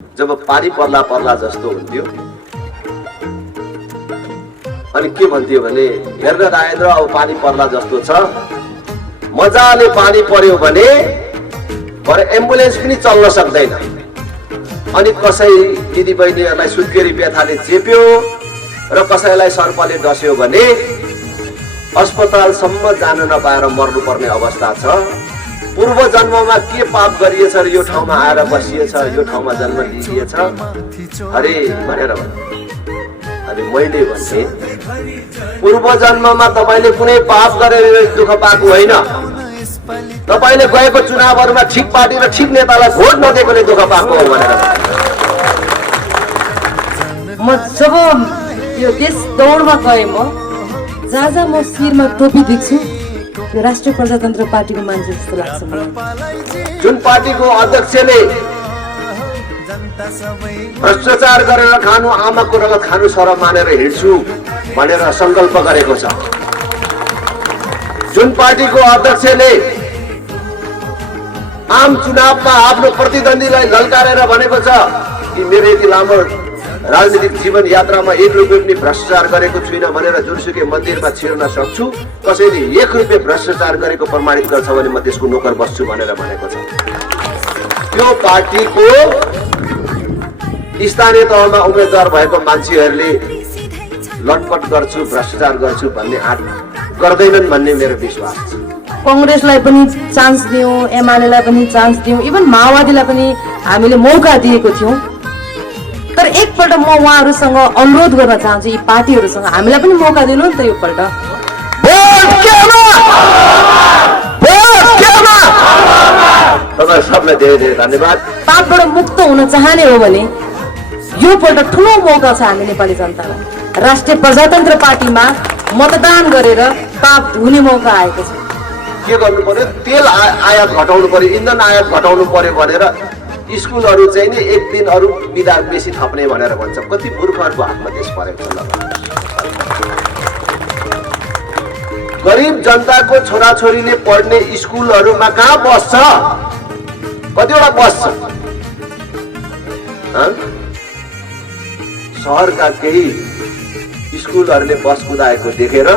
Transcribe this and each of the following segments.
जब पानी पर्ला पर्ला जस्तो हुन्थ्यो अनि के भन्थ्यो भने हेर्न राजेन्द्र अब पानी पर्ला जस्तो छ, मजाले पानी पर्यो भने भरे एम्बुलेन्स पनि चल्न सक्दैन। अनि कसै दिदीबहिनीहरूलाई सुत्केरी व्यथाले चेप्यो र कसैलाई सर्पले डस्यो भने अस्पतालसम्म जान नपाएर मर्नुपर्ने अवस्था छ। पूर्व जन्ममा के पाप गरिएछ र यो ठाउँमा आएर बसिएछ, यो ठाउँमा जन्म लिइएछ अरे भनेर अनि मैले भने पूर्व जन्ममा तपाईले कुनै पाप गरेर दुःख पाएको होइन, तपाईले गएको चुनावहरुमा ठिक पार्टी र ठिक नेतालाई भोट नदिएकोले दुःख पाएको हो भनेर। म जब यो देश दौडमा गए म जहाँ जहाँ म शिरमा टोपी देख्छु यो राष्ट्रिय प्रजातन्त्र पार्टीको मान्छे जस्तो लाग्छ मलाई। जुन पार्टीको अध्यक्षले भ्रष्टाचार गरेर खानु, आमाको रगत खानु सरम मानेर हिँड्छु भनेर संकल्प गरेको छ, जुन पार्टीको अध्यक्षले आम चुनावमा आफ्नो प्रतिद्वन्दीलाई ललकारेर भनेको छ कि मेरो यति लामो राजनीतिक जीवन यात्रामा 1 रुपैयाँ पनि भ्रष्टाचार गरेको छुइनँ भनेर जुनसुकै मन्दिरमा छिर्न सक्छु, कसैले 1 रुपैयाँ भ्रष्टाचार गरेको प्रमाणित गर्छ भने म त्यसको नोकर बस्छु भनेर भनेको छ। त्यो पार्टीको स्थानीय तहमा उम्मेदवार भएको मान्छेहरूले लटपट गर्छु, भ्रष्टाचार गर्छु भन्ने आँट गर्दैनन् भन्ने मेरो विश्वास छ। कांग्रेसलाई पनि चान्स दियौं, एमालेलाई पनि चान्स दियौं, इभन माओवादीलाई पनि हामीले मौका दिएको थियौं। तर एकपल्ट म उहाँहरुसँग अनुरोध गर्न चाहन्छु, यी पार्टीहरुसँग हामीलाई पनि मौका दिनु नि त योपल्ट। तपाईहरु सबलाई धेरै धेरै धन्यवाद। पापबाट मुक्त हुन चाहने हो भने योपल्ट ठूलो मौका छ हामी नेपाली जनतालाई। राष्ट्रिय प्रजातन्त्र पार्टीमा मतदान गरेर पाप धुने मौका आएको छ। के गर्नु पर्यो? तेल आयात घटाउनु पर्यो, इन्धन आयात घटाउनु पर्यो भनेर स्कुलहरु चाहिँ नि 1 दिन अरु बिदा बेसी थप्ने भनेर भन्छ। कति मूर्खहरुको हातमा देश परेको छ। गरिब जनताको छोराछोरीले पढ्ने स्कुलहरुमा कहाँ बस छ? कतिवटा बस छ? शहरका केही स्कुलहरुले बस कुदाएको देखेर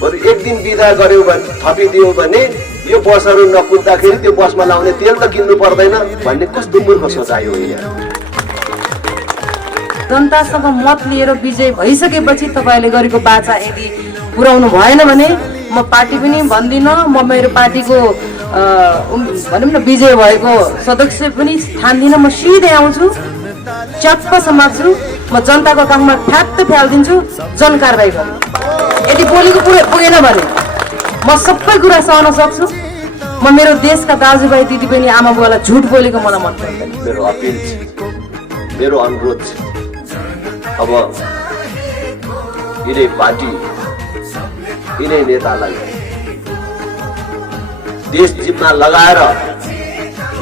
बरु 1 दिन बिदा गर्यो भने थपिदियो भने यो बसहरु नकुद्दाखेरि त्यो बसमा लाउने तेल त किन्नु पर्दैन भन्ने कस्तो मूर्ख सोचाइ हो यहाँ। जनतासँग मत लिएर विजय भइसकेपछि तपाईले गरेको बाचा यदि पुर्याउनु भएन भने म पार्टी पनि भन्दिन, म मेरो पार्टीको भनौँ न विजय भएको सदस्य पनि ठान्दिन। म सिधै आउँछु, च्याप्प समात्छु, म जनताको काममा फ्याक्क फ्याल्दिन्छु, जनकारबाही गर्नु। यदि बोलेको पुगेन भने म सबै कुरा सहन सक्छु। म मेरो देशका दाजुभाइ दिदीबहिनी आमा बुवालाई झुट बोलेको मलाई मन पर्दैन। मेरो अपिल छ, मेरो अनुरोध छ, अब यिनै पार्टी यिनै नेतालाई देश जिम्मा लगाएर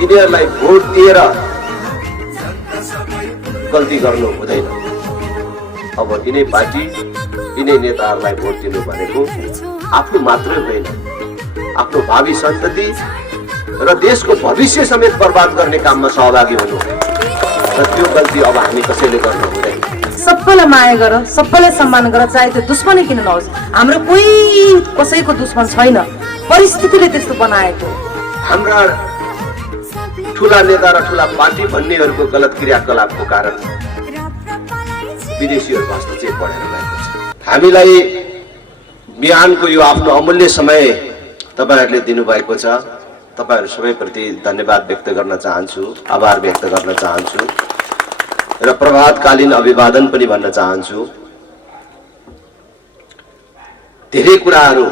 यिनीहरूलाई भोट दिएर गल्ती गर्नु हुँदैन। अब यिनै पार्टी यिनै नेताहरूलाई भोट दिनु भनेको आफ्नो मात्रै होइन, आफ्नो भावी सन्तति र देशको भविष्य समेत बर्बाद गर्ने काममा सहभागी हुनु र त्यो गल्ती अब हामी कसैले गर्नु हुँदैन। सबैलाई माया गर, सबैलाई सम्मान गर, चाहे त्यो दुश्मनै किन नहोस्। हाम्रो कोही कसैको दुश्मन छैन, परिस्थितिले त्यस्तो बनाएको। हाम्रा ठुला नेता र ठुला पार्टी भन्नेहरूको गलत क्रियाकलापको कारण विदेशीहरूको हस्तक्षेप बढेर गएको छ। हामीलाई बिहानको यो आफ्नो अमूल्य समय तपाईहरुले दिनुभएको छ। तपाईहरु सबैप्रति धन्यवाद व्यक्त गर्न चाहन्छु, आभार व्यक्त गर्न चाहन्छु र प्रभातकालीन अभिवादन पनि भन्न चाहन्छु। धेरै कुराहरू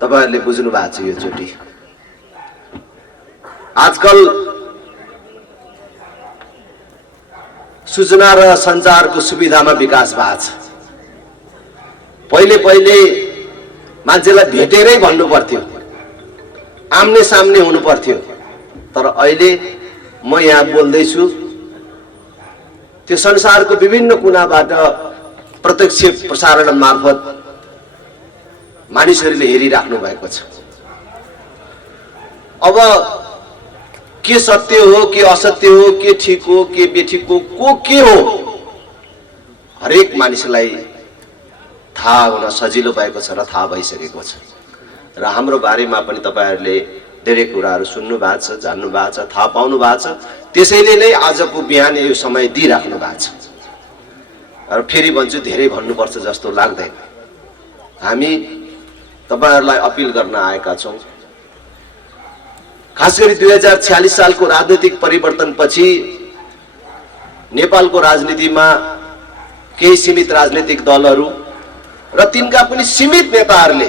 तपाईहरुले बुझ्नु भएको छ यो चोटी। आजकल सूचना र सञ्चारको सुविधामा विकास भएको छ। पहिले मान्छेलाई भेटेरै भन्नु पर्थ्यो, आम्ने सामने हुनु पर्थ्यो। तर अहिले म यहाँ बोल्दैछु, त्यो संसारको विभिन्न कुनाबाट प्रत्यक्ष प्रसारण मार्फत मानिसहरूले हेरिराख्नु भएको छ। अब के सत्य हो, के असत्य हो, के ठिक हो, के बेठिक हो, को के हो, हरेक मानिसलाई थाहा हुन सजिलो भएको छ र थाहा भइसकेको छ। र हाम्रो बारेमा पनि तपाईहरुले धेरै कुराहरू सुन्नु भएको छ, जान्नु भएको छ, थाहा पाउनु भएको छ। त्यसैले नै आजको बिहान यो समय दिइराख्नु भएको छ। र फेरि भन्छु, धेरै भन्नुपर्छ जस्तो लाग्दैन। हामी तपाईहरुलाई अपिल गर्न आएका छौं। खास गरी 2046 सालको राजनीतिक परिवर्तनपछि नेपालको राजनीतिमा केही सीमित राजनीतिक दलहरू र तिनका पनि सीमित नेताहरूले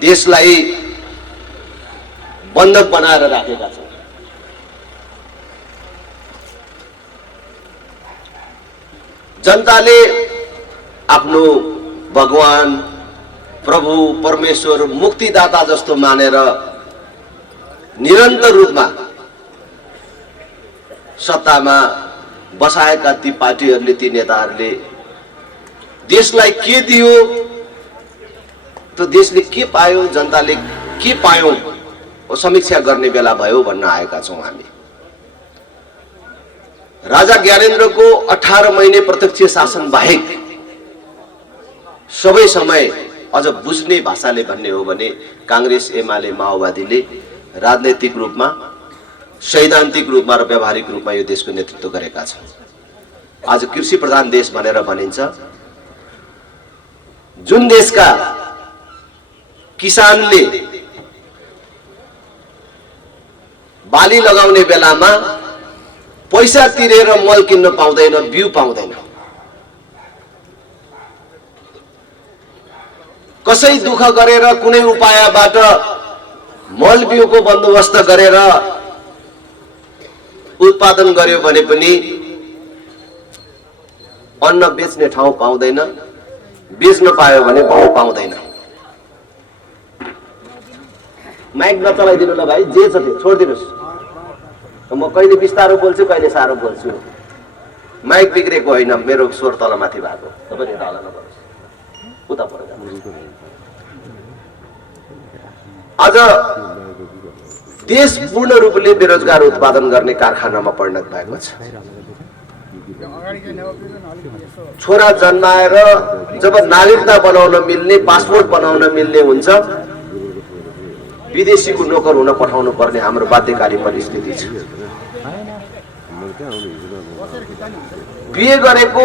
देशलाई बन्धक बनाएर राखेका छन्। जनताले आफ्नो भगवान, प्रभु, परमेश्वर, मुक्तिदाता जस्तो मानेर निरन्तर रूपमा सत्तामा बसाएका ती पार्टीहरूले, ती नेताहरूले देशलाई के दियो, त्यो देशले के पायो, जनताले के पायो, समीक्षा गर्ने बेला भयो भन्न आएका छौं हामी। राजा ज्ञानेन्द्रको 18 महिने प्रत्यक्ष शासन बाहेक सबै समय अझ बुझ्ने भाषाले भन्ने हो भने कांग्रेस, एमाले, माओवादीले राजनैतिक रूपमा, सैद्धान्तिक रूपमा र व्यावहारिक रूपमा यो देशको नेतृत्व गरेका छन्। आज कृषि प्रधान देश भनेर भनिन्छ। जुन देशका किसानले बाली लगाउने बेलामा पैसा तिरेर मल किन्न पाउँदैन, बिउ पाउँदैन, कसै दुःख गरेर कुनै उपायबाट मल बिउको बन्दोबस्त गरेर उत्पादन गर्यो भने पनि अन्न बेच्ने ठाउँ पाउँदैन, बेच्न पायो भने भाउ पाउँदैन। माइक नचलाइदिनु ल भाइ, जे छ त्यो छोडिदिनुस्। म कहिले बिस्तारो बोल्छु, कहिले साह्रो बोल्छु। माइक बिग्रेको होइन, मेरो स्वर तलमाथि भएको। तपाईले ढाला नगर्नुस्, उता पर जानुहोस्। आज देश पूर्ण रूपले बेरोजगार उत्पादन गर्ने कारखानामा परिणत भएको छ। छोरा जन्माएर जब नागरिकता बनाउन मिल्ने, पासपोर्ट बनाउन मिल्ने हुन्छ, विदेशीको नोकर हुन पठाउनु पर्ने हाम्रो बाध्यकारी परिस्थिति छ। बिहे गरेको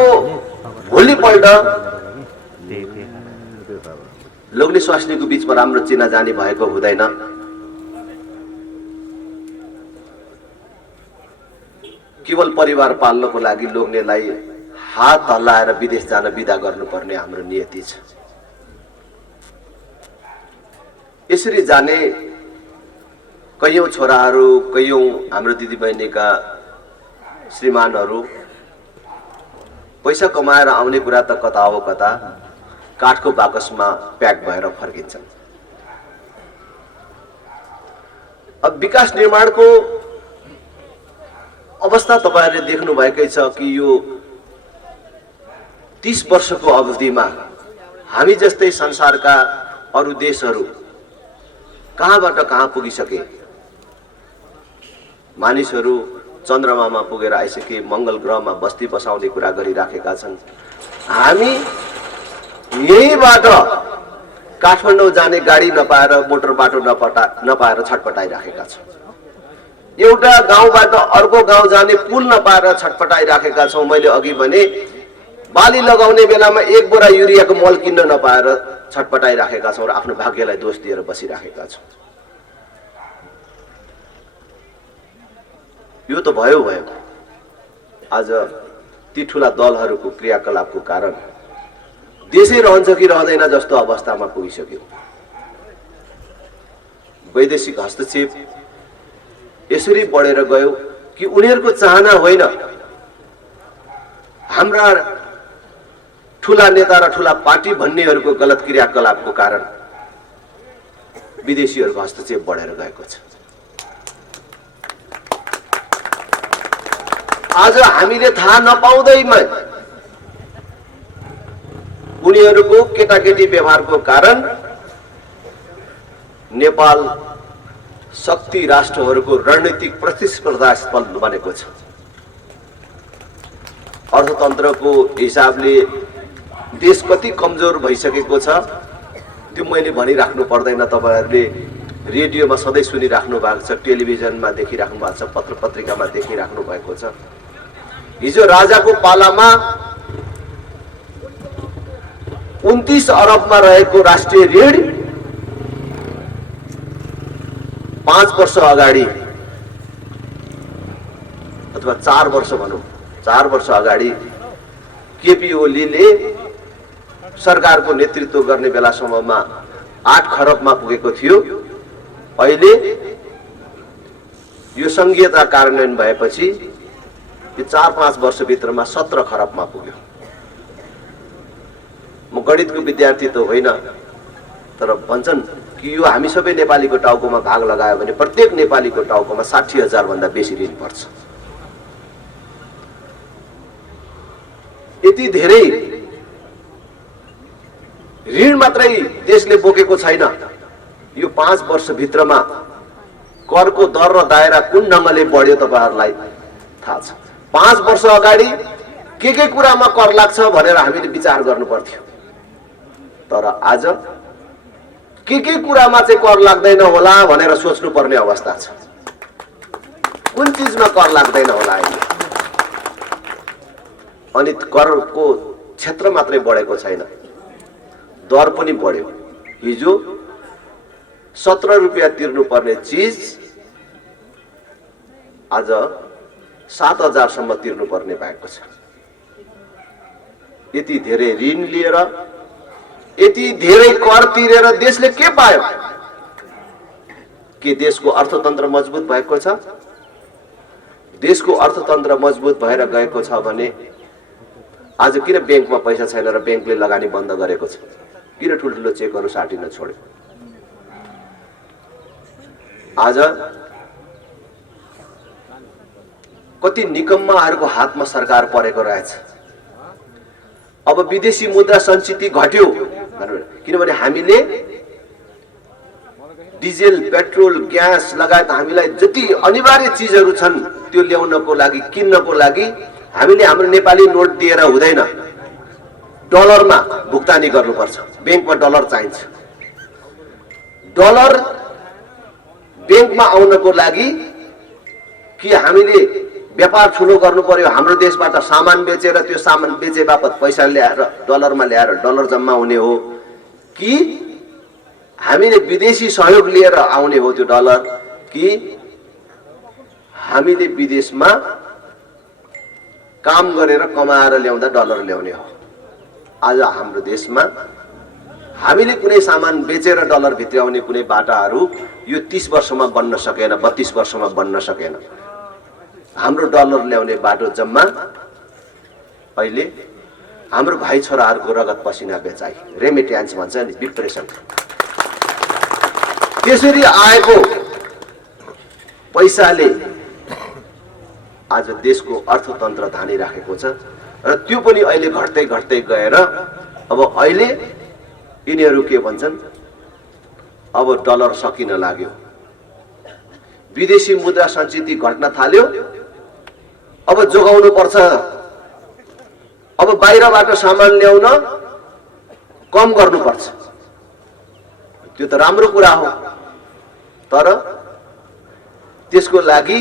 भोलिपल्ट लोग्ने स्वास्नीको बीचमा राम्रो चिनाजानी भएको हुँदैन। केवल परिवार पाल्नको लागि लोग्नेलाई हात हल्लाएर विदेश जान बिदा गर्नुपर्ने हाम्रो नियति छ। यसरी जाने कयौं छोराहरू, कयौं हाम्रो दिदीबहिनीका श्रीमानहरू पैसा कमाएर आउने कुरा त कता हो कता काठको बाकसमा प्याक भएर फर्किन्छन्। अब विकास निर्माणको अवस्था तपाईहरुले देख्नु भएकै छ कि यो 30 वर्षको अवधिमा हामी जस्तै संसारका अरु देशहरू कहाँबाट कहाँ पुगिसके। मानिसहरू चन्द्रमामा पुगेर आइसके, मंगल ग्रहमा बस्ती बसाउने कुरा गरिराखेका छन्। हामी यहीबाट काठमाडौँ जाने गाडी नपाएर, मोटर बाटो नपाएर छटपटाइराखेका छौं। एउटा गाउँबाट अर्को गाउँ जाने पुल नपाएर छटपटाइराखेका छौं। मैले अघि भने बाली लगाउने बेलामा एक बोरा युरियाको मल किन्न नपाएर छटपटाइराखेका छौं र आफ्नो भाग्यलाई दोष दिएर बसिराखेका छौं। यो त भयो। आज ती ठूला दलहरूको क्रियाकलापको कारण देशै रहन्छ कि रहँदैन जस्तो अवस्थामा पुगिसक्यो। वैदेशिक हस्तक्षेप यसरी बढेर गयो कि उनीहरूको चाहना होइन, हाम्रा ठूला नेता र ठूला पार्टी भन्नेहरूको गलत क्रियाकलापको कारण विदेशीहरूको हस्तक्षेप बढेर गएको छ। आज हामीले थाहा नपाउँदैमा उनीहरूको केटाकेटी व्यवहारको कारण नेपाल शक्ति राष्ट्रहरूको रणनीतिक प्रतिस्पर्धा स्थल बनेको छ। अर्थतन्त्रको हिसाबले देश कति कमजोर भइसकेको छ त्यो मैले भनिराख्नु पर्दैन। तपाईहरुले रेडियोमा सधैँ सुनिराख्नु भएको छ, टेलिभिजनमा देखिराख्नु भएको छ, पत्र पत्रिकामा देखिराख्नु भएको छ। हिजो राजाको पालामा 29 अरबमा रहेको राष्ट्रिय ऋण 5 वर्ष अगाडि अथवा 4 वर्ष भनौं, 4 वर्ष अगाडि केपी ओलीले सरकारको नेतृत्व गर्ने बेलासम्ममा 8 खरबमा पुगेको थियो। अहिले यो संघीयता कार्यान्वयन भएपछि यो 4-5 वर्षभित्रमा 17 खरबमा पुग्यो। म गणितको विद्यार्थी त होइन, तर भन्छन् कि यो हामी सबै नेपालीको टाउकोमा भाग लगायो भने प्रत्येक नेपालीको टाउकोमा 60,000 भन्दा बेसी ऋण पर्छ। यति धेरै ऋण मात्रै देशले बोकेको छैन। यो 5 वर्षभित्रमा करको दर र दायरा कुन ढंगले बढ्यो तपाईहरुलाई थाहा छ। 5 वर्ष अगाडि के कुरामा कर लाग्छ भनेर हामीले विचार गर्नु पर्थ्यो, तर आज के कुरामा चाहिँ कर लाग्दैन होला भनेर सोच्नु पर्ने अवस्था छ। कुन चीजमा कर लाग्दैन होला अहिले? अनि करको क्षेत्र मात्रै बढेको छैन, दर पनि बढ्यो। हिजो 17 रुपैयाँ तिर्नुपर्ने चीज आज 7,000 सम्म तिर्नुपर्ने भएको छ। यति धेरै ऋण लिएर, यति धेरै कर तिरेर देशले के पायो? के देशको अर्थतन्त्र मजबुत भएको छ? देशको अर्थतन्त्र मजबुत भएर गएको छ भने आज किन बैंकमा पैसा छैन र बैंकले लगानी बन्द गरेको छ? किन ठुल्ठुलो चेकहरू साटिन छोड्यो? आज कति निकम्माहरूको हातमा सरकार परेको रहेछ। अब विदेशी मुद्रा सञ्चिति घट्यो किनभने हामीले डिजेल, पेट्रोल, ग्यास लगायत हामीलाई जति अनिवार्य चीजहरू छन् त्यो ल्याउनको लागि, किन्नको लागि हामीले हाम्रो नेपाली नोट दिएर हुँदैन, डलरमा भुक्तानी गर्नुपर्छ। बैंकमा डलर चाहिन्छ। डलर बैंकमा आउनको लागि कि हामीले व्यापार ठुलो गर्नु पर्यो, हाम्रो देशबाट सामान बेचेर त्यो सामान बेचे बापत पैसा ल्याएर डलरमा ल्याएर डलर जम्मा हुने हो, कि हामीले विदेशी सहयोग लिएर आउने हो त्यो डलर, कि हामीले विदेशमा काम गरेर कमाएर ल्याउँदा डलर ल्याउने हो? आज हाम्रो देशमा हामीले कुनै सामान बेचेर डलर भित्राउने कुनै बाटाहरू यो 30 वर्षमा बन्न सकेन, 32 वर्षमा बन्न सकेन। हाम्रो डलर ल्याउने बाटो जम्मा अहिले हाम्रो भाइ छोराहरूको रगत पसिना बेचाइ, रेमिट्यान्स भन्छ नि, विप्रेसन। त्यसरी आएको पैसाले आज देशको अर्थतन्त्र धानिराखेको छ र त्यो पनि अहिले घट्दै घट्दै गएर अब अहिले यिनीहरू के भन्छन्, अब डलर सकिन लाग्यो, विदेशी मुद्रा सञ्चिति घट्न थाल्यो, अब जोगाउनु पर्छ, अब बाहिरबाट सामान ल्याउन कम गर्नुपर्छ। त्यो त राम्रो कुरा हो, तर त्यसको लागि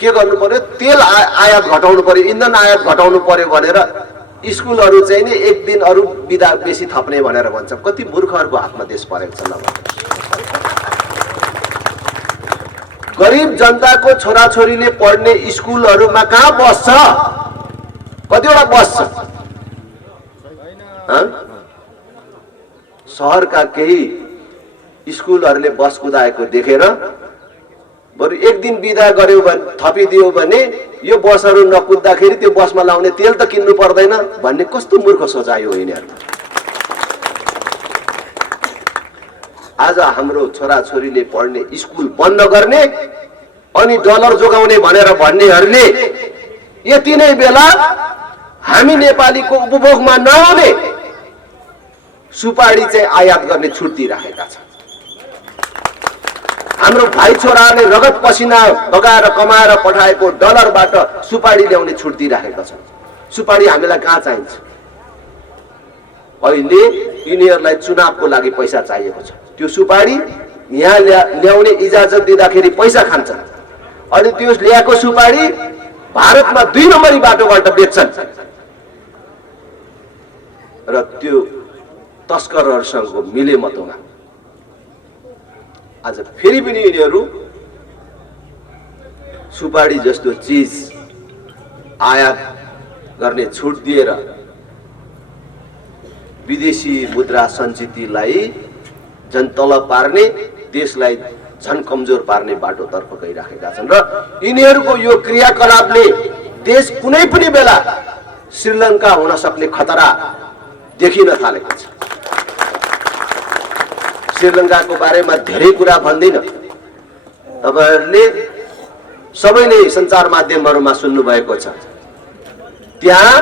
के गर्नु पर्यो? तेल आयात घटाउनु पर्यो, इन्धन आयात घटाउनु पर्यो भनेर स्कुलहरू चाहिँ नि एक दिन अरु बिदा बेसी थप्ने भनेर भन्छ। कति मूर्खहरूको हातमा देश परेको छ ल। गरिब जनताको छोराछोरीले पढ्ने स्कुलहरूमा कहाँ बस छ? कतिवटा बस छ? शहरका केही स्कुलहरूले बस कुदाएको देखेर बरु एक दिन बिदा गर्यो भने, थपिदियो भने यो बसहरू नकुद्दाखेरि त्यो बसमा लाउने तेल त किन्नु पर्दैन भन्ने कस्तो मूर्ख सोचाइ हो यिनीहरू। आज हाम्रो छोराछोरीले पढ्ने स्कुल बन्द गर्ने अनि डलर जोगाउने भनेर भन्नेहरूले यति नै बेला हामी नेपालीको उपभोगमा नआउने सुपारी चाहिँ आयात गर्ने छुट दिइराखेका छन्। हाम्रो भाइ छोराले रगत पसिना बगाएर कमाएर पठाएको डलरबाट सुपारी ल्याउने छुट दिइराखेका छन्। सुपारी हामीलाई कहाँ चाहिन्छ? अहिले यिनीहरूलाई चुनावको लागि पैसा चाहिएको छ। त्यो सुपारी यहाँ ल्याउने इजाजत दिँदाखेरि पैसा खान्छ, अनि त्यो ल्याएको सुपारी भारतमा 2 नम्बरी बाटोबाट बेच्छन् र त्यो तस्करहरूसँग मिले मतोमा आज फेरि पनि यिनीहरू सुपारी जस्तो चीज आयात गर्ने छुट दिएर विदेशी मुद्रा सञ्चितलाई झन तल पार्ने, देशलाई झन कमजोर पार्ने बाटोतर्फ गइराखेका छन्। र यिनीहरूको यो क्रियाकलापले देश कुनै पनि बेला श्रीलङ्का हुन सक्ने खतरा देखिन थालेको छ। श्रीलङ्काको बारेमा धेरै कुरा भन्दिन, तपाईहरुले सबैले सञ्चार माध्यमहरुमा सुन्नु भएको छ। त्यहाँ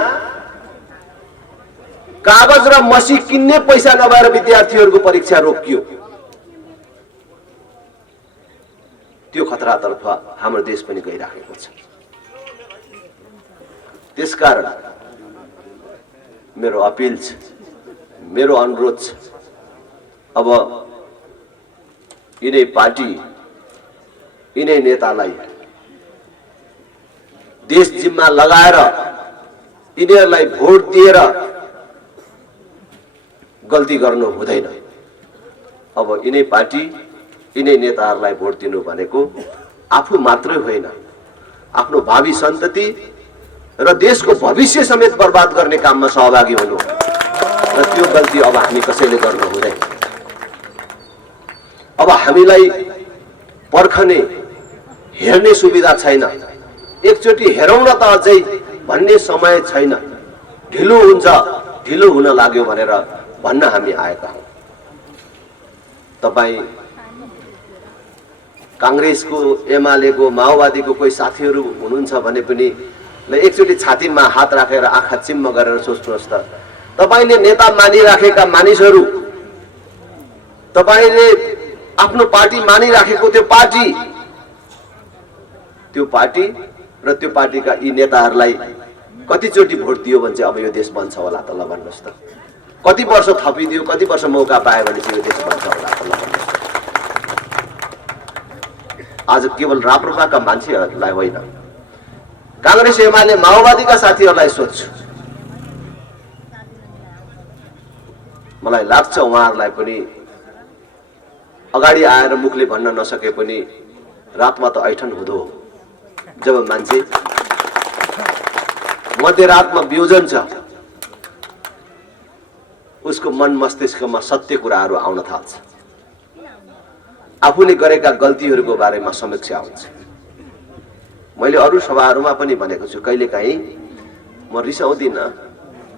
कागज र मसी किन्ने पैसा नभएर विद्यार्थीहरूको परीक्षा रोकियो। त्यो खतरातर्फ हाम्रो देश पनि गइराखेको छ। त्यसकारण मेरो अपिल छ, मेरो अनुरोध छ, अब यिनै पार्टी यिनै नेतालाई देश जिम्मा लगाएर यिनीहरूलाई भोट दिएर गल्ती गर्नु हुँदैन। अब यिनै पार्टी यिनै नेताहरूलाई भोट दिनु भनेको आफू मात्रै होइन, आफ्नो भावी सन्तति र देशको भविष्य समेत बर्बाद गर्ने काममा सहभागी हुनु, र त्यो गल्ती अब हामी कसैले गर्नु हुँदैन। अब हामीलाई पर्खने हेर्ने सुविधा छैन। एकचोटि हेरौँ न त अझै भन्ने समय छैन। ढिलो हुन्छ, ढिलो हुन लाग्यो भनेर भन्न हामी आएका हौं। तपाईं कांग्रेसको, एमालेको, माओवादीको कोही साथीहरू हुनुहुन्छ भने पनि ल एकचोटि छातीमा हात राखेर आँखा चिम्म गरेर सोच्नुहोस् त, तपाईले नेता मानिराखेका मानिसहरू, तपाईले आफ्नो पार्टी मानिराखेको त्यो पार्टी र त्यो पार्टीका यी नेताहरूलाई कतिचोटि भोट दियो भने चाहिँ अब यो देश बन्छ होला त? ल भन्नुहोस् त, कति वर्ष थपिदियो, कति वर्ष मौका पायो भने चाहिँ यो देश बन्छ होला त? ल भन्नुहोस्। आज केवल राप्रपाका मान्छेहरूलाई होइन, कांग्रेस, एमाले, माओवादीका साथीहरूलाई सोध्छु, मलाई लाग्छ उहाँहरूलाई पनि अगाडि आएर मुखले भन्न नसके पनि रातमा त ऐठन हुँदो हो। जब मान्छे मध्यरातमा बिउजन छ, उसको मन मस्तिष्कमा सत्य कुराहरू आउन थाल्छ, आफूले गरेका गल्तीहरूको बारेमा समीक्षा हुन्छ। मैले अरू सभाहरूमा पनि भनेको छु, कहिलेकाहीँ म रिसाउँदिन,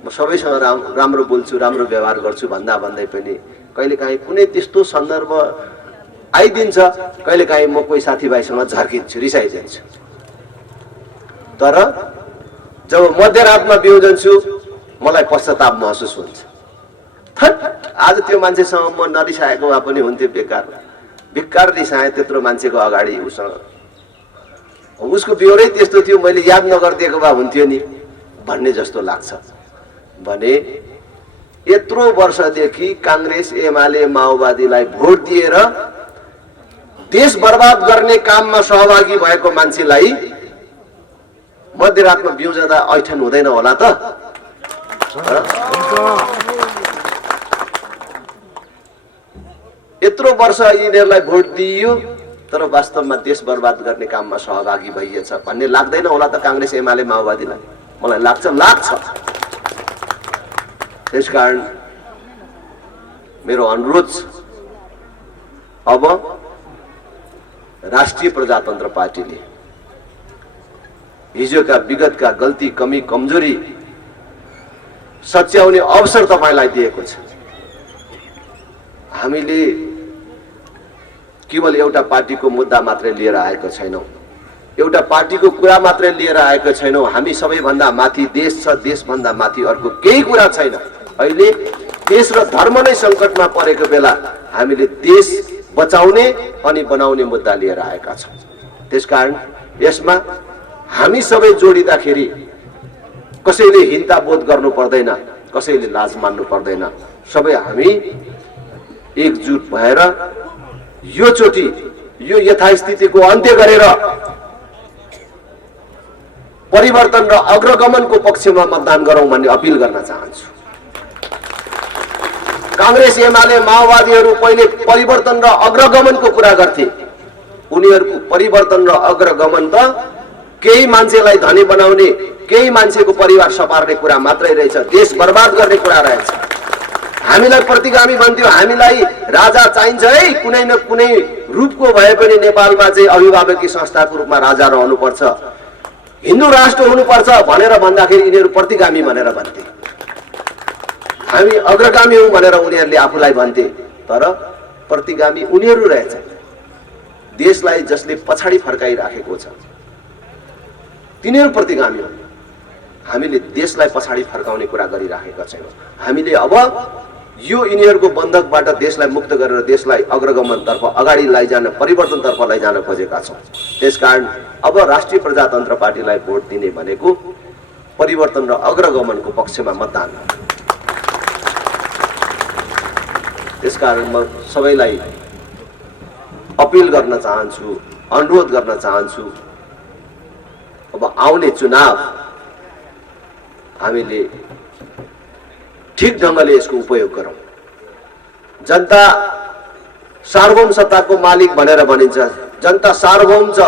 म सबैसँग राम्रो बोल्छु, राम्रो व्यवहार गर्छु भन्दा भन्दै पनि कहिलेकाहीँ कुनै त्यस्तो सन्दर्भ आइदिन्छ, कहिलेकाहीँ म कोही साथीभाइसँग झर्किन्छु, रिसाइदिन्छु। तर जब मध्यरातमा बिउजन्छु मलाई पश्चाताप महसुस हुन्छ। थट, आज त्यो मान्छेसँग म नरिसाएको भए पनि हुन्थ्यो, बेकार रिसाएँ त्यत्रो मान्छेको अगाडि, उसको बेहोरै त्यस्तो थियो, मैले याद नगरिदिएको भए हुन्थ्यो नि भन्ने जस्तो लाग्छ। भने यत्रो वर्षदेखि कांग्रेस, एमाले, माओवादीलाई भोट दिएर देश बर्बाद गर्ने काममा सहभागी भएको मान्छेलाई मध्यरातमा बिउजदा ऐठन हुँदैन होला त? यत्रो वर्ष यिनीहरूलाई भोट दिइयो तर वास्तवमा देश बर्बाद गर्ने काममा सहभागी भइएछ भन्ने लाग्दैन होला त कांग्रेस, एमाले, माओवादीलाई? मलाई लाग्छ। त्यसकारण मेरो अनुरोध छ, अब राष्ट्रिय प्रजातन्त्र पार्टीले हिजोका विगतका गल्ती, कमी, कमजोरी सच्याउने अवसर तपाईलाई दिएको छ। हामीले केवल एउटा पार्टीको मुद्दा मात्रै लिएर आएको छैनौं, एउटा पार्टीको कुरा मात्रै लिएर आएको छैनौं। हामी सबैभन्दा माथि देश छ, देशभन्दा माथि अर्को केही कुरा छैन। अहिले देश र धर्म नै संकटमा परेको बेला हामीले देश बचाउने अनि बनाउने मुद्दा लिएर आएका छौँ। त्यसकारण यसमा हामी सबै जोडिँदाखेरि कसैले हिंसा बोध गर्नु पर्दैन, कसैले लाज मान्नु पर्दैन। सबै हामी एकजुट भएर यो चोटि यो यथास्थितिको अन्त्य गरेर परिवर्तन र अग्रगमनको पक्षमा मतदान गरौँ भन्ने अपिल गर्न चाहन्छु। कांग्रेस एमाले माओवादीहरू पहिले परिवर्तन र अग्रगमनको कुरा गर्थे। उनीहरूको परिवर्तन र अग्रगमन त केही मान्छेलाई धनी बनाउने, केही मान्छेको परिवार सपार्ने कुरा मात्रै रहेछ, देश बर्बाद गर्ने कुरा रहेछ। हामीलाई प्रतिगामी भन्थ्यो, हामीलाई राजा चाहिन्छ है, कुनै न कुनै रूपको भए पनि नेपालमा चाहिँ अभिभावकीय संस्थाको रूपमा राजा रहनुपर्छ, हिन्दू राष्ट्र हुनुपर्छ भनेर भन्दाखेरि यिनीहरू प्रतिगामी भनेर भन्थे। हामी अग्रगामी हौं भनेर उनीहरूले आफूलाई भन्थे, तर प्रतिगामी उनीहरू रहेछ। देशलाई जसले पछाडि फर्काइराखेको छ तिनीहरू प्रतिगामी हुन्। हामीले देशलाई पछाडि फर्काउने कुरा गरिराखेका छैनौँ। हामीले अब यो यिनीहरूको बन्धकबाट देशलाई मुक्त गरेर देशलाई अग्रगमनतर्फ अगाडि लैजान, परिवर्तनतर्फ लैजान खोजेका छौँ। त्यसकारण अब राष्ट्रिय प्रजातन्त्र पार्टीलाई भोट दिने भनेको परिवर्तन र अग्रगमनको पक्षमा मतदान। त्यसकारण म सबैलाई अपिल गर्न चाहन्छु, अनुरोध गर्न चाहन्छु, अब आउने चुनाव हामीले ठीक ढंगले यसको उपयोग गरौँ। जनता सार्वभौम सत्ताको मालिक भनेर भनिन्छ, जनता सार्वभौम छ,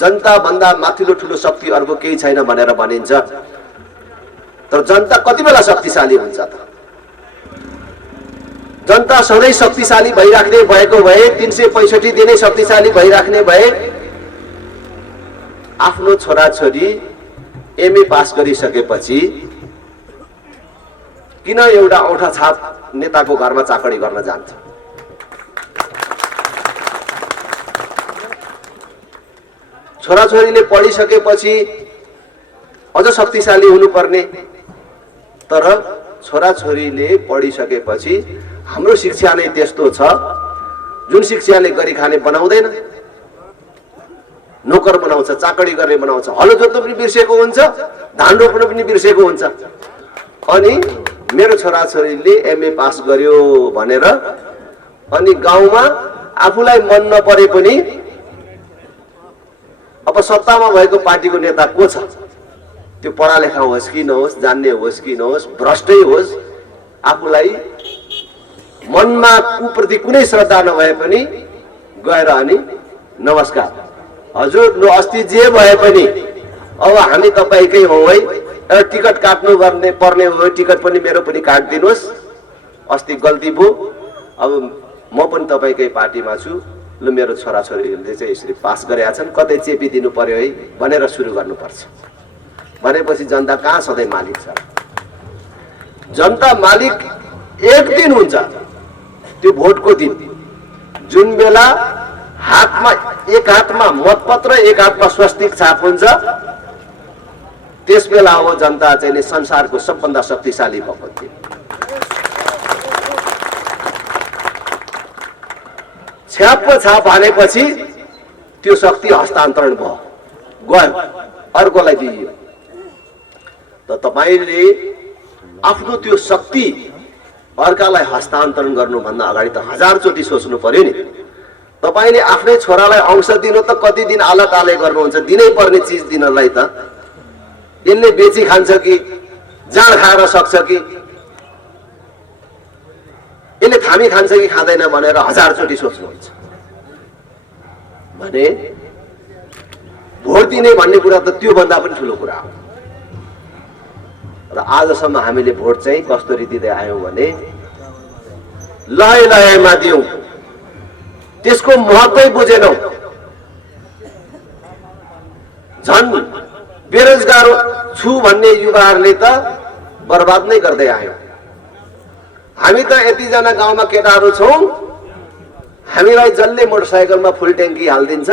जनता भन्दा माथिल्लो ठुलो शक्ति अर्को केही छैन भनेर भनिन्छ। तर जनता कति बेला शक्तिशाली हुन्छ त? जनता सधैँ शक्तिशाली भइराख्ने भएको भए, 365 दिनै शक्तिशाली भइराख्ने भए, आफ्नो छोराछोरी एमए पास गरिसकेपछि किन एउटा औठा छाप नेताको घरमा चाकडी गर्न जान्छ? छोराछोरीले पढिसकेपछि अझ शक्तिशाली हुनुपर्ने, तर छोराछोरीले पढिसकेपछि हाम्रो शिक्षा नै त्यस्तो छ जुन शिक्षाले गरी खाने बनाउँदैन, नोकर बनाउँछ, चाकडी गर्ने बनाउँछ, हलो जोत्नु पनि बिर्सेको हुन्छ, धान रोप्नु पनि बिर्सेको हुन्छ। अनि मेरो छोराछोरीले एमए पास गर्यो भनेर अनि गाउँमा आफूलाई मन नपरे पनि अब सत्तामा भएको पार्टीको नेता को छ, त्यो पढा लेखा होस् कि नहोस्, जान्ने होस् कि नहोस्, भ्रष्टै होस्, आफूलाई मनमा कुप्रति कुनै श्रद्धा नभए पनि गएर अनि नमस्कार हजुर, लो अस्ति जे भए पनि अब हामी तपाईकै हौ है, एउटा टिकट काट्नु पर्ने हो, टिकट पनि मेरो पनि काटिदिनुहोस्, अस्ति गल्ती भयो, अब म पनि तपाईकै पार्टीमा छु, लु मेरो छोराछोरीहरूले चाहिँ यसरी पास गरेका छन्, कतै चेपिदिनु पर्यो है भनेर सुरु गर्नुपर्छ। भनेपछि जनता कहाँ सधैँ मालिक छ? जनता मालिक एक दिन हुन्छ, त्यो भोटको दिन, जुन बेला हातमा एक हातमा मतपत्र एक हातमा स्वस्तिक छाप हुन्छ, त्यस बेला हो जनता चाहिँ संसारको सबभन्दा शक्तिशाली भएको दिन। छाप हालेपछि त्यो शक्ति हस्तान्तरण भयो, गयो, अर्कोलाई दिइयो। त तपाईले आफ्नो त्यो शक्ति अर्कालाई हस्तान्तरण गर्नुभन्दा अगाडि त 1000 चोटि सोच्नु पर्यो नि। तपाईले आफ्नै छोरालाई अंश दिनु त कति दिन आलताले गर्नुहुन्छ, दिनै पर्ने चीज दिनलाई त यसले बेची खान्छ कि जाँड खाएर सक्छ कि यसले थामी खान्छ कि खाँदैन भनेर 1000 चोटि सोच्नुहुन्छ भने भोट दिने भन्ने कुरा त त्यो भन्दा पनि ठुलो कुरा हो। र आजसम्म हामीले भोट चाहिँ कसरी दिँदै आयौं भने लय लयमा दियौं, त्यसको महत्त्वै बुझेनौं। झन् बेरोजगार छु भन्ने युवाहरूले त बर्बाद नै गर्दै आयौं। हामी त यतिजना गाउँमा केटाहरू छौं, हामीलाई जसले मोटरसाइकलमा फुल ट्याङ्की हालिदिन्छ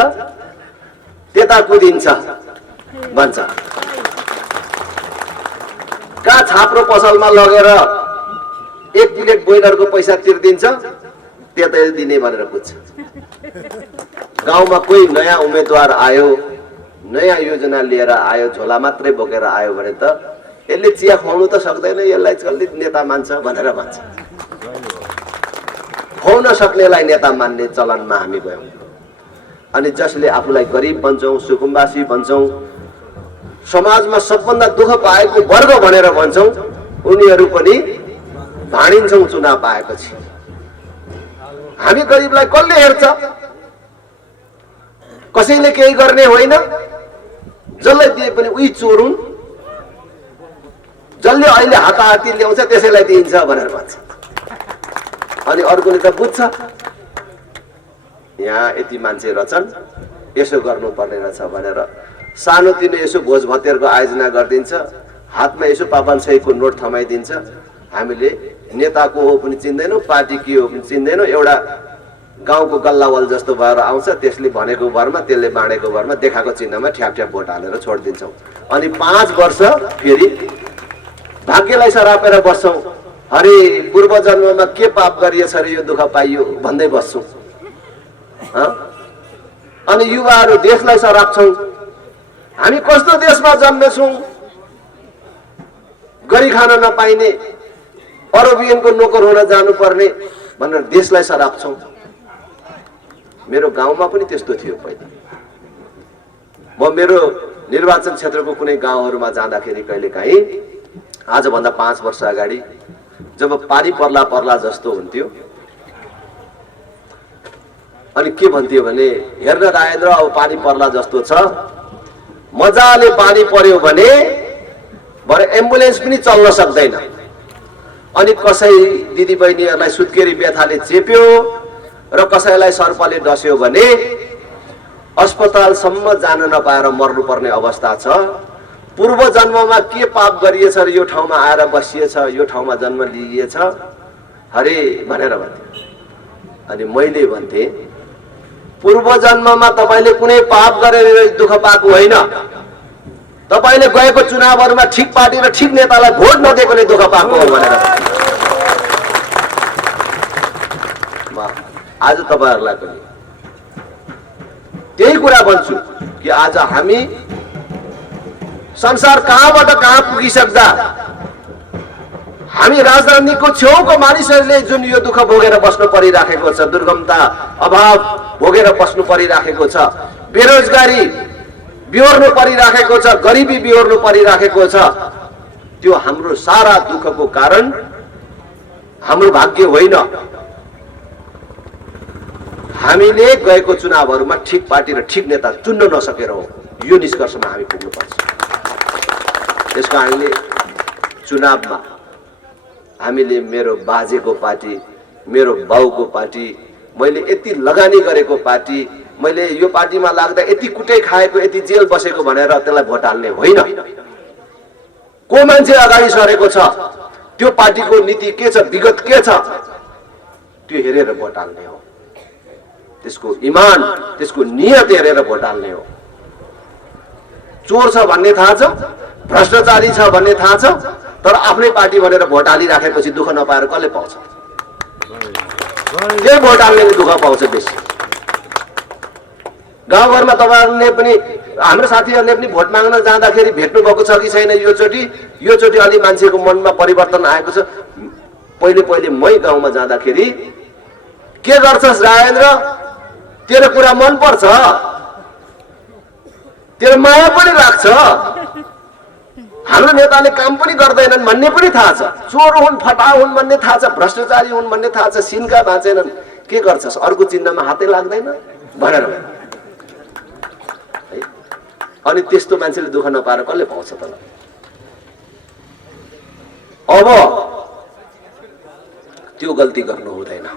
त्यता कुदिन्छ भन्छ, कहाँ छाप्रो पसलमा लगेर 1 प्लेट बोइलरको पैसा तिर्दिन्छ त्यता दिने भनेर बुझ्छ। गाउँमा कोही नयाँ उम्मेदवार आयो, नयाँ योजना लिएर आयो, झोला मात्रै बोकेर आयो भने त यसले चिया खुवाउनु त सक्दैन, यसलाई चल्ली नेता मान्छ भनेर भन्छ। खुवाउन सक्नेलाई नेता मान्ने चलनमा हामी गयौँ। अनि जसले आफूलाई गरिब भन्छौँ, सुकुम्बासी भन्छौँ, समाजमा सबभन्दा दुःख पाएको वर्ग भनेर भन्छौँ, उनीहरू पनि भाँडिन्छौँ चुनाव पाएपछि। हामी गरिबलाई कसले हेर्छ? कसैले केही गर्ने होइन, जसलाई दिए पनि उही चोर हुन्, जसले अहिले हाताहाती ल्याउँछ त्यसैलाई दिइन्छ भनेर भन्छ। अनि अर्कोले त बुझ्छ यहाँ यति मान्छे रहेछन्, यसो गर्नुपर्ने रहेछ भनेर सानोतिनो यसो भोज भतेरको आयोजना गरिदिन्छ, हातमा यसो 500 नोट थमाइदिन्छ। हामीले नेताको हो पनि चिन्दैनौँ, पार्टी के हो पनि चिन्दैनौँ। एउटा गाउँको गल्लावल जस्तो भएर आउँछ, त्यसले भनेको भरमा, त्यसले बाँडेको भरमा, देखाएको चिन्हमा ठ्याप ठ्याप भोट हालेर छोडिदिन्छौँ। अनि 5 वर्ष फेरि भाग्यलाई सरापेर बस्छौँ। अरे पूर्व जन्ममा के पाप गरिएछ अरे यो दुःख पाइयो भन्दै बस्छौँ। अनि युवाहरू देशलाई सराप्छौँ। हामी कस्तो देशमा जन्मेछौँ? गरी खान नपाइने, अरबियनको नोकर हुन जानुपर्ने भनेर देशलाई सराप्छौँ। मेरो गाउँमा पनि त्यस्तो थियो पहिले। म मेरो निर्वाचन क्षेत्रको कुनै गाउँहरूमा जाँदाखेरि कहिलेकाहीँ, आजभन्दा 5 वर्ष अगाडि जब पानी पर्ला पर्ला जस्तो हुन्थ्यो, अनि के भन्थ्यो भने, हेर्न राजेन्द्र अब पानी पर्ला जस्तो छ, मजाले पानी पर्यो भने भरे एम्बुलेन्स पनि चल्न सक्दैन। अनि कसै दिदीबहिनीहरूलाई सुत्केरी व्यथाले चेप्यो र कसैलाई सर्पले डस्यो भने अस्पतालसम्म जान नपाएर मर्नुपर्ने अवस्था छ। पूर्व जन्ममा के पाप गरिएछ र यो ठाउँमा आएर बसिएछ, यो ठाउँमा जन्म लिइएछ हरे भनेर भन्थे। अनि मैले भन्थे, पूर्व जन्ममा तपाईले कुनै पाप गरेर दुःख पाएको होइन, तपाईले गएको चुनावहरूमा ठिक पार्टी र ठिक नेतालाई भोट नदिएकोले दुःख पाएको हो भनेर। आज तपाईहरुलाई पनि त्यही कुरा भन्छु कि आज हामी संसार कहाँबाट कहाँ पुगिसक्दा हामी राजधानीको छेउको मानिसहरूले जुन यो दुःख भोगेर बस्नु परिराखेको छ, दुर्गमता अभाव भोगेर बस्नु परिराखेको छ, बेरोजगारी बिहोर्नु परिराखेको छ, गरिबी बिहोर्नु परिराखेको छ, त्यो हाम्रो सारा दुःखको कारण हाम्रो भाग्य होइन। हामीले गएको चुनावहरूमा ठिक पार्टी र ठिक नेता चुन्न नसकेर हो। यो निष्कर्षमा हामी पुग्नुपर्छ। त्यसकारणले चुनावमा हामीले मेरो बाजेको पार्टी, मेरो बाउको पार्टी, मैले यति लगानी गरेको पार्टी, मैले यो पार्टीमा लाग्दा यति कुटै खाएको, यति जेल बसेको भनेर त्यसलाई भोट हाल्ने होइन। को मान्छे अगाडि सरेको छ, त्यो पार्टीको नीति के छ, विगत के छ, त्यो हेरेर भोट हाल्ने हो। त्यसको इमान, त्यसको नियत हेरेर भोट हाल्ने हो। चोर छ भन्ने थाहा छ, भ्रष्टाचारी छ भन्ने थाहा छ, तर आफ्नै पार्टी भनेर भोट हालिराखेपछि दुःख नपाएर कसले पाउँछ? त्यही भोट हाल्नेले दुःख पाउँछ बेसी। गाउँघरमा तपाईहरुले पनि, हाम्रो साथीहरूले पनि भोट माग्न जाँदाखेरि भेट्नु भएको छ कि छैन? यो चोटि अलि मान्छेको मनमा परिवर्तन आएको छ। पहिले पहिले मै गाउँमा जाँदाखेरि के गर्छस् राजेन्द्र, तेरो कुरा मन पर्छ, तेरो माया पनि लाग्छ, हाम्रो नेताले काम पनि गर्दैनन् भन्ने पनि थाहा छ, चोर हुन् फटा हुन् भन्ने थाहा छ, भ्रष्टाचारी हुन् भन्ने थाहा छ, सिनका भाँचेनन्, के गर्छस् अर्को चिन्हमा हातै लाग्दैन भनेर। अनि त्यस्तो मान्छेले दुःख नपाएर कसले पाउँछ त? अब त्यो गल्ती गर्नु हुँदैन।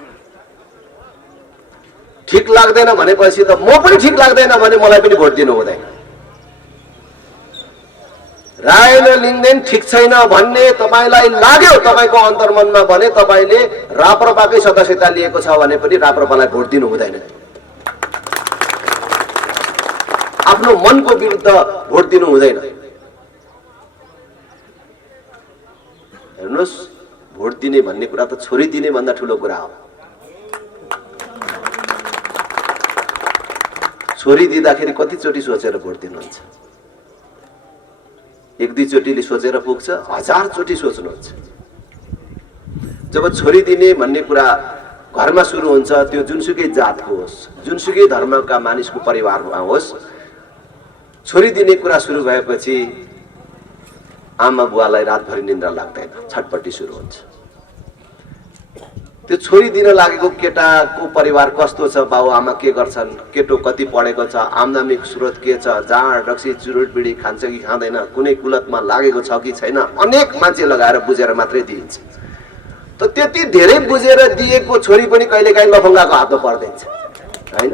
ठिक लाग्दैन भनेपछि त म पनि ठिक लाग्दैन भने मलाई पनि भोट दिनु हुँदैन। राय लिङ्गदेन ठिक छैन भन्ने तपाईलाई लाग्यो, तपाईको अन्तर्मनमा भने तपाईले राप्रपाकै सदस्यता लिएको छ भने पनि राप्रपालाई भोट दिनु हुँदैन। आफ्नो मनको विरुद्ध भोट दिनु हुँदैन। हेर्नुस्, भोट दिने भन्ने कुरा त छोरी दिने भन्दा ठुलो कुरा हो। छोरी दिँदाखेरि कतिचोटि सोचेर भोट दिनुहुन्छ? एक दुई चोटिले सोचेर पुग्छ, 1000 चोटि सोच्नुहुन्छ। जब छोरी दिने भन्ने कुरा घरमा सुरु हुन्छ, त्यो जुनसुकै जातको होस्, जुनसुकै धर्मका मानिसको परिवारमा होस्, छोरी दिने कुरा सुरु भएपछि आमा बुवालाई रातभरि निन्द्रा लाग्दैन, छटपट्टि सुरु हुन्छ। त्यो छोरी दिन लागेको केटाको परिवार कस्तो छ, बाबुआमा के गर्छन्, केटो कति पढेको छ, आम्दानीको स्रोत के छ, जाँड रक्सी चुरोट बिडी खान्छ कि खाँदैन, कुनै कुलतमा लागेको छ कि छैन, अनेक मान्छे लगाएर बुझेर मात्रै दिइन्छ। त त्यति धेरै बुझेर दिएको छोरी पनि कहिलेकाहीँ लफङ्गाको हातमा पर्दैछ, हैन?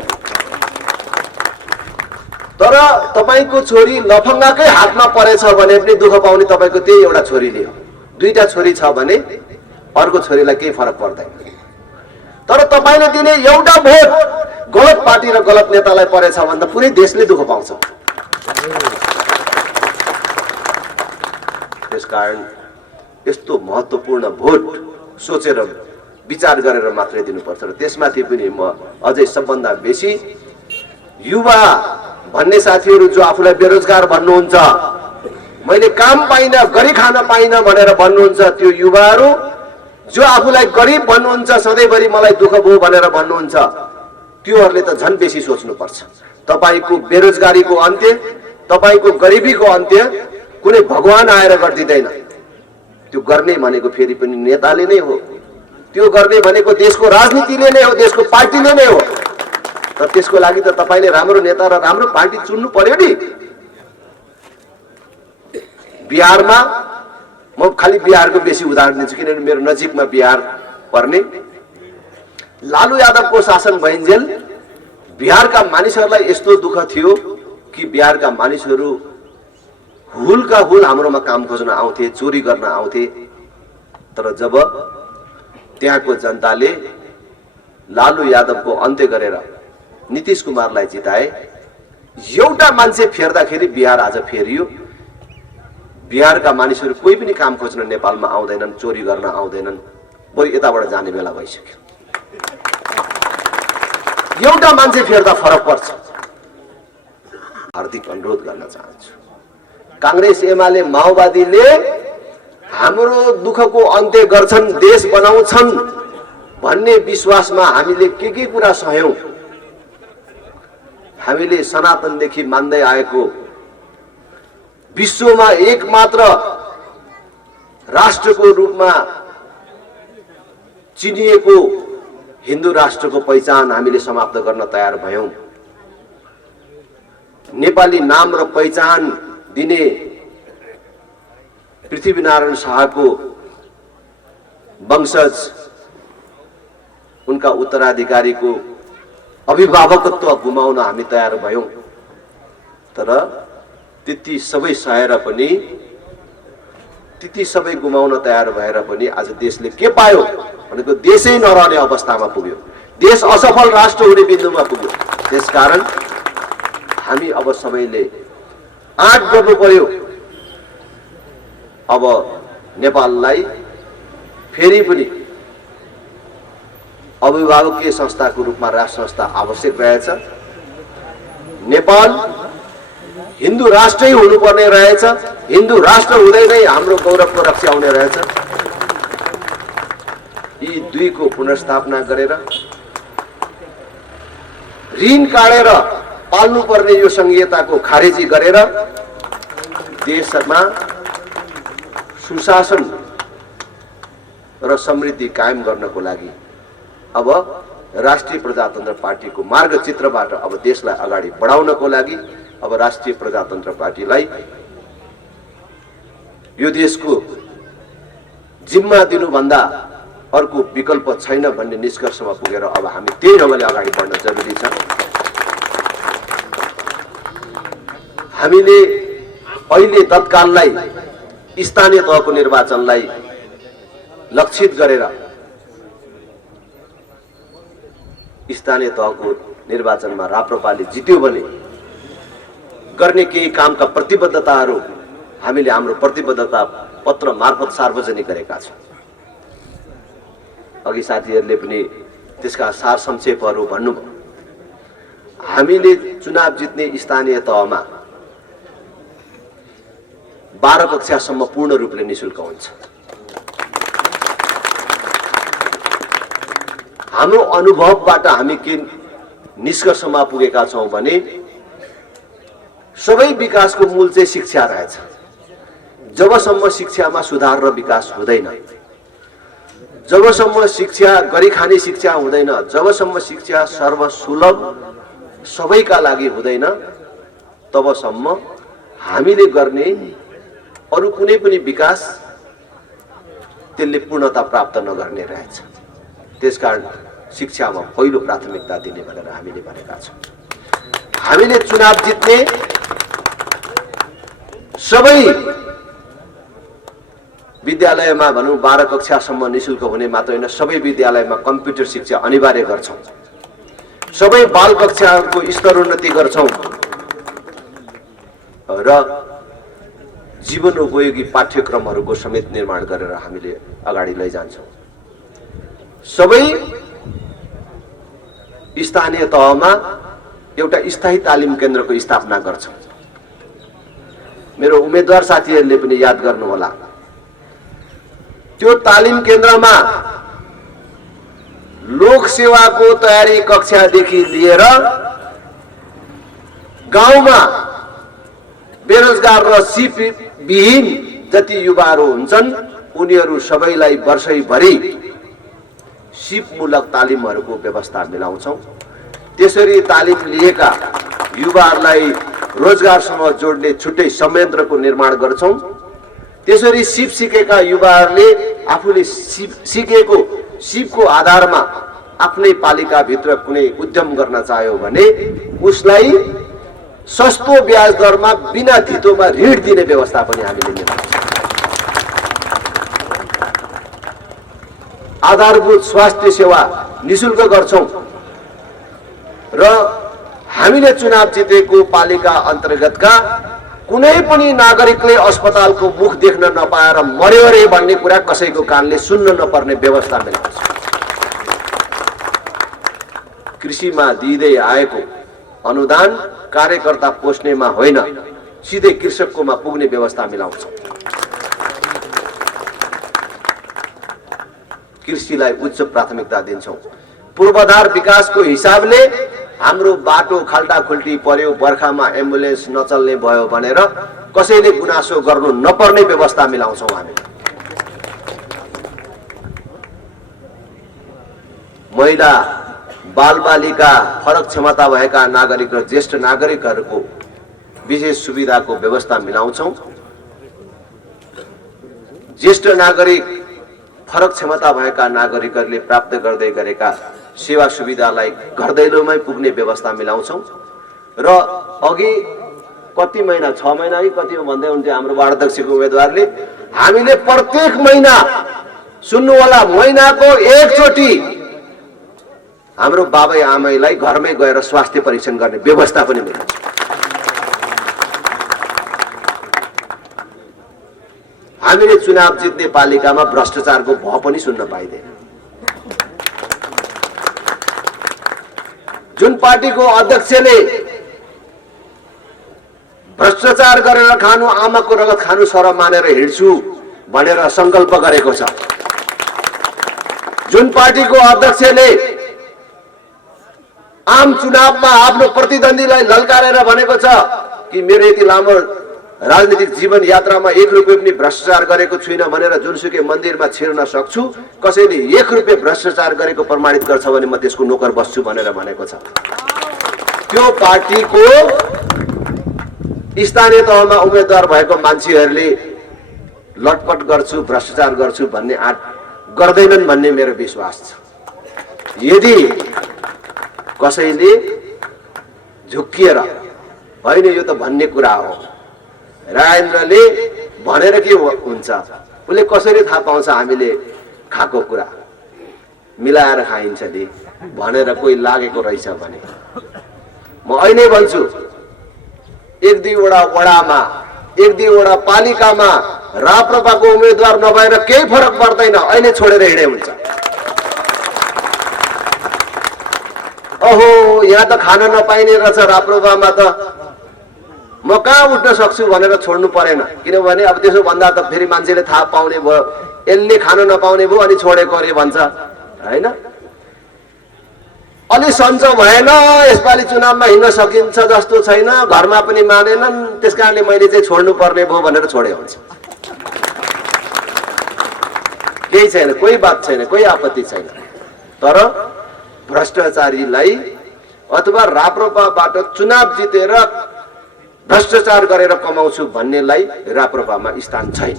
तर तपाईको छोरी लफङ्गाकै हातमा परेछ भने पनि दुःख पाउने तपाईको त्यही एउटा छोरीले हो। दुईटा छोरी छ भने अर्को छोरीलाई केही फरक पर्दैन। तर तपाईले दिने एउटा भोट गलत पार्टी र गलत नेतालाई परेछ भने त पुरै देशले दुःख पाउँछ। त्यसकारण यस्तो महत्त्वपूर्ण भोट सोचेर विचार गरेर मात्रै दिनुपर्छ। र त्यसमाथि पनि म अझै सबभन्दा बेसी युवा भन्ने साथीहरू जो आफूलाई बेरोजगार भन्नुहुन्छ, मैले काम पाइनँ, गरी खान पाइनँ भनेर भन्नुहुन्छ, त्यो युवाहरू जो आफूलाई गरिब भन्नुहुन्छ, सधैँभरि मलाई दुःख भयो भनेर भन्नुहुन्छ, त्योहरूले त झन् बेसी सोच्नुपर्छ। तपाईको बेरोजगारीको अन्त्य, तपाईको गरिबीको अन्त्य कुनै भगवान आएर गरिदिँदैन। त्यो गर्ने भनेको फेरि पनि नेताले नै हो, त्यो गर्ने भनेको देशको राजनीतिले नै हो, देशको पार्टीले नै हो। तर त्यसको लागि त तपाईले राम्रो नेता र राम्रो पार्टी चुन्नु पर्यो नि। बिहारमा म खालि बिहारको बेसी उदाहरण दिन्छु किनभने मेरो नजिकमा बिहार पर्ने। लालु यादवको शासन भइन्जेल बिहारका मानिसहरूलाई यस्तो दुःख थियो कि बिहारका मानिसहरू हुलका हुल हाम्रोमा काम खोज्न आउँथे, चोरी गर्न आउँथे। तर जब त्यहाँको जनताले लालु यादवको अन्त्य गरेर नीतीश कुमारलाई जिताए, एउटा मान्छे फेर्दाखेरि बिहार आज फेरियो। बिहारका मानिसहरू कोही पनि काम खोज्न नेपालमा आउँदैनन्, चोरी गर्न आउँदैनन्, बरु यताबाट जाने बेला भइसक्यो। एउटा मान्छे फेर्दा फरक पर्छ। हार्दिक अनुरोध गर्न चाहन्छु, कांग्रेस एमाले माओवादीले हाम्रो दुःखको अन्त्य गर्छन्, देश बनाउँछन् भन्ने विश्वासमा हामीले के कुरा सहयौं। हामीले सनातनदेखि मान्दै आएको विश्वमा एकमात्र राष्ट्रको रूपमा चिनिएको हिन्दू राष्ट्रको पहिचान हामीले समाप्त गर्न तयार भयौं। नेपाली नाम र पहिचान दिने पृथ्वीनारायण शाहको वंशज, उनका उत्तराधिकारीको अभिभावकत्व गुमाउन हामी तयार भयौं। तर त्यति सबै सहेर पनि, त्यति सबै गुमाउन तयार भएर पनि आज देशले के पायो भनेको देशै नरहने अवस्थामा पुग्यो, देश असफल राष्ट्र हुने बिन्दुमा पुग्यो। त्यसकारण हामी अब सबैले आँट गर्नु पर्यो। अब नेपाललाई फेरि पनि अभिभावकीय संस्थाको रूपमा राष्ट्र संस्था आवश्यक रहेछ। नेपाल हिन्दू राष्ट्रै हुनुपर्ने रहेछ। हिन्दू राष्ट्र हुँदै नै हाम्रो गौरवको रक्षा हुने रहेछ। यी दुईको पुनर्स्थापना गरेर ऋण काटेर पाल्नुपर्ने यो संघीयताको खारेजी गरेर देशमा सुशासन र समृद्धि कायम गर्नको लागि अब राष्ट्रिय प्रजातन्त्र पार्टीको मार्गचित्रबाट अब देशलाई अगाडि बढाउनको लागि अब राष्ट्रिय प्रजातन्त्र पार्टीलाई यो देशको जिम्मा दिनुभन्दा अर्को विकल्प छैन भन्ने निष्कर्षमा पुगेर अब हामी त्यही ढङ्गले अगाडि बढ्न जरुरी छ। हामीले अहिले तत्काललाई स्थानीय तहको निर्वाचनलाई लक्षित गरेर स्थानीय तहको निर्वाचनमा राप्रपाले जित्यो भने गर्ने केही कामका प्रतिबद्धताहरू हामीले हाम्रो प्रतिबद्धता पत्र मार्फत सार्वजनिक गरेका छौं। अघि साथीहरूले पनि त्यसका सार संक्षेपहरू भन्नुभयो। हामीले चुनाव जित्ने स्थानीय तहमा 12 कक्षासम्म पूर्ण रूपले निशुल्क हुन्छ। हाम्रो अनुभवबाट हामी के निष्कर्षमा पुगेका छौं भने सबै विकासको मूल चाहिँ शिक्षा रहेछ। जबसम्म शिक्षामा सुधार र विकास हुँदैन, जबसम्म शिक्षा गरिखाने शिक्षा हुँदैन, जबसम्म शिक्षा सर्वसुलभ सबैका लागि हुँदैन, तबसम्म हामीले गर्ने अरु कुनै पनि विकास त्यसले पूर्णता प्राप्त नगर्ने रहेछ। त्यसकारण शिक्षामा पहिलो प्राथमिकता दिने भनेर हामीले भनेका छौं। हामीले चुनाव जित्ने सबै विद्यालयमा भनौं 12 कक्षासम्म निशुल्क हुने मात्र होइन, सबै विद्यालयमा कम्प्युटर शिक्षा अनिवार्य गर्छौं। सबै बाल कक्षाको स्तरोन्नति गर्छौं र जीवन उपयोगी पाठ्यक्रमहरूको समेत निर्माण गरेर हामीले अगाडि लैजान्छौं। सबै स्थानीय तहमा एउटा स्थायी तालिम केन्द्रको स्थापना गर्छौं। मेरो उम्मेदवार साथीहरूले पनि याद गर्नुहोला, त्यो तालिम केन्द्रमा लोक सेवाको तयारी कक्षादेखि लिएर गाउँमा बेरोजगार र सिप विहीन जति युवाहरू हुन्छन् उनीहरू सबैलाई वर्षैभरि सिपमूलक तालिमहरूको व्यवस्था मिलाउँछौं। त्यसरी तालिम लिएका युवाहरूलाई रोजगारसँग जोड्ने छुट्टै संयन्त्रको निर्माण गर्छौं। त्यसरी सिप सिकेका युवाहरूले आफूले सिकेको सिपको आधारमा आफ्नै पालिकाभित्र कुनै उद्यम गर्न चाह्यो भने उसलाई सस्तो ब्याज दरमा बिना धितोमा ऋण दिने व्यवस्था पनि हामीले मिलाउँछौं। आधारभूत स्वास्थ्य सेवा निशुल्क गर्छौं र हामीले चुनाव जितेको पालिका अन्तर्गतका कुनै पनि नागरिकले अस्पतालको मुख देख्न नपाएर मर्यो रे भन्ने कुरा कसैको कानले सुन्न नपर्ने व्यवस्था मिलाउँछ। कृषिमा दिँदै आएको अनुदान कार्यकर्ता पोस्नेमा होइन, सिधै कृषककोमा पुग्ने व्यवस्था मिलाउँछ। कृषिलाई उच्च प्राथमिकता दिन्छौं। पूर्वाधार विकासको हिसाबले हाम्रो बाटो खाल्टाखुल्टी पर्यो, बर्खामा एम्बुलेन्स नचल्ने भयो भनेर कसैले गुनासो गर्नु नपर्ने व्यवस्था मिलाउँछौं। हामी महिला, बालबालिका, फरक क्षमता भएका नागरिक र ज्येष्ठ नागरिकहरूको विशेष सुविधाको व्यवस्था मिलाउँछौं। ज्येष्ठ नागरिक, फरक क्षमता भएका नागरिकहरूले प्राप्त गर्दै गरेका सेवा सुविधालाई घर दैलोमै पुग्ने व्यवस्था मिलाउँछौं। र अघि कति महिना 6 महिना कि कति भन्दै हुन्थ्यो हाम्रो वार्ड अध्यक्षको उम्मेदवारले, हामीले प्रत्येक महिना सुन्नु होला, महिनाको एकचोटि हाम्रो बाबै आमैलाई घरमै गएर स्वास्थ्य परीक्षण गर्ने व्यवस्था पनि मिलाउँछ। हामीले चुनाव जित्ने पालिकामा भ्रष्टाचारको भय पनि सुन्न पाइदैन। जुन पार्टीको अध्यक्षले भ्रष्टाचार गरेर खानु, आमाको रगत खानु सरम मानेर हिँड्छु भनेर संकल्प गरेको छ, जुन पार्टीको अध्यक्षले आम चुनावमा आफ्नो प्रतिद्वन्दीलाई ललकारेर भनेको छ कि मेरो यति लामो राजनीतिक जीवन यात्रामा 1 रुपैयाँ पनि भ्रष्टाचार गरेको छुइनँ भनेर जुनसुकै मन्दिरमा छिर्न सक्छु, कसैले 1 रुपैयाँ भ्रष्टाचार गरेको प्रमाणित गर्छ भने म त्यसको नोकर बस्छु भनेर भनेको छ। त्यो पार्टीको स्थानीय तहमा उम्मेदवार भएको मान्छेहरूले लटपट गर्छु, भ्रष्टाचार गर्छु भन्ने आँट गर्दैनन् भन्ने मेरो विश्वास छ। यदि कसैले झुक्किएर होइन यो त भन्ने कुरा हो, राजेन्द्रले भनेर के हुन्छ, उसले कसरी थाहा पाउँछ हामीले खाएको कुरा मिलाएर खाइन्छ नि भनेर कोही लागेको रहेछ भने म अहिले भन्छु, 1-2 वडामा 1-2 पालिकामा राप्रपाको उम्मेदवार नभएर केही फरक पर्दैन, अहिले छोडेर हिँडे हुन्छ। ओहो यहाँ त खान नपाइने रहेछ राप्रपामा त, म कहाँ उठ्न सक्छु भनेर छोड्नु परेन। किनभने अब त्यसो भन्दा त फेरि मान्छेले थाहा पाउने भयो, यसले खान नपाउने भयो अनि छोडेको अरे भन्छ होइन। अलि सन्चो भएन, यसपालि चुनावमा हिँड्न सकिन्छ जस्तो छैन, घरमा पनि मानेनन्, त्यस कारणले मैले चाहिँ छोड्नु पर्ने भयो भनेर छोडे हुन्छ। केही छैन, कोही बात छैन, कोही आपत्ति छैन। तर भ्रष्टाचारीलाई अथवा राप्रपाबाट चुनाव जितेर भ्रष्टाचार गरेर कमाउँछु भन्नेलाई राप्रपामा स्थान छैन।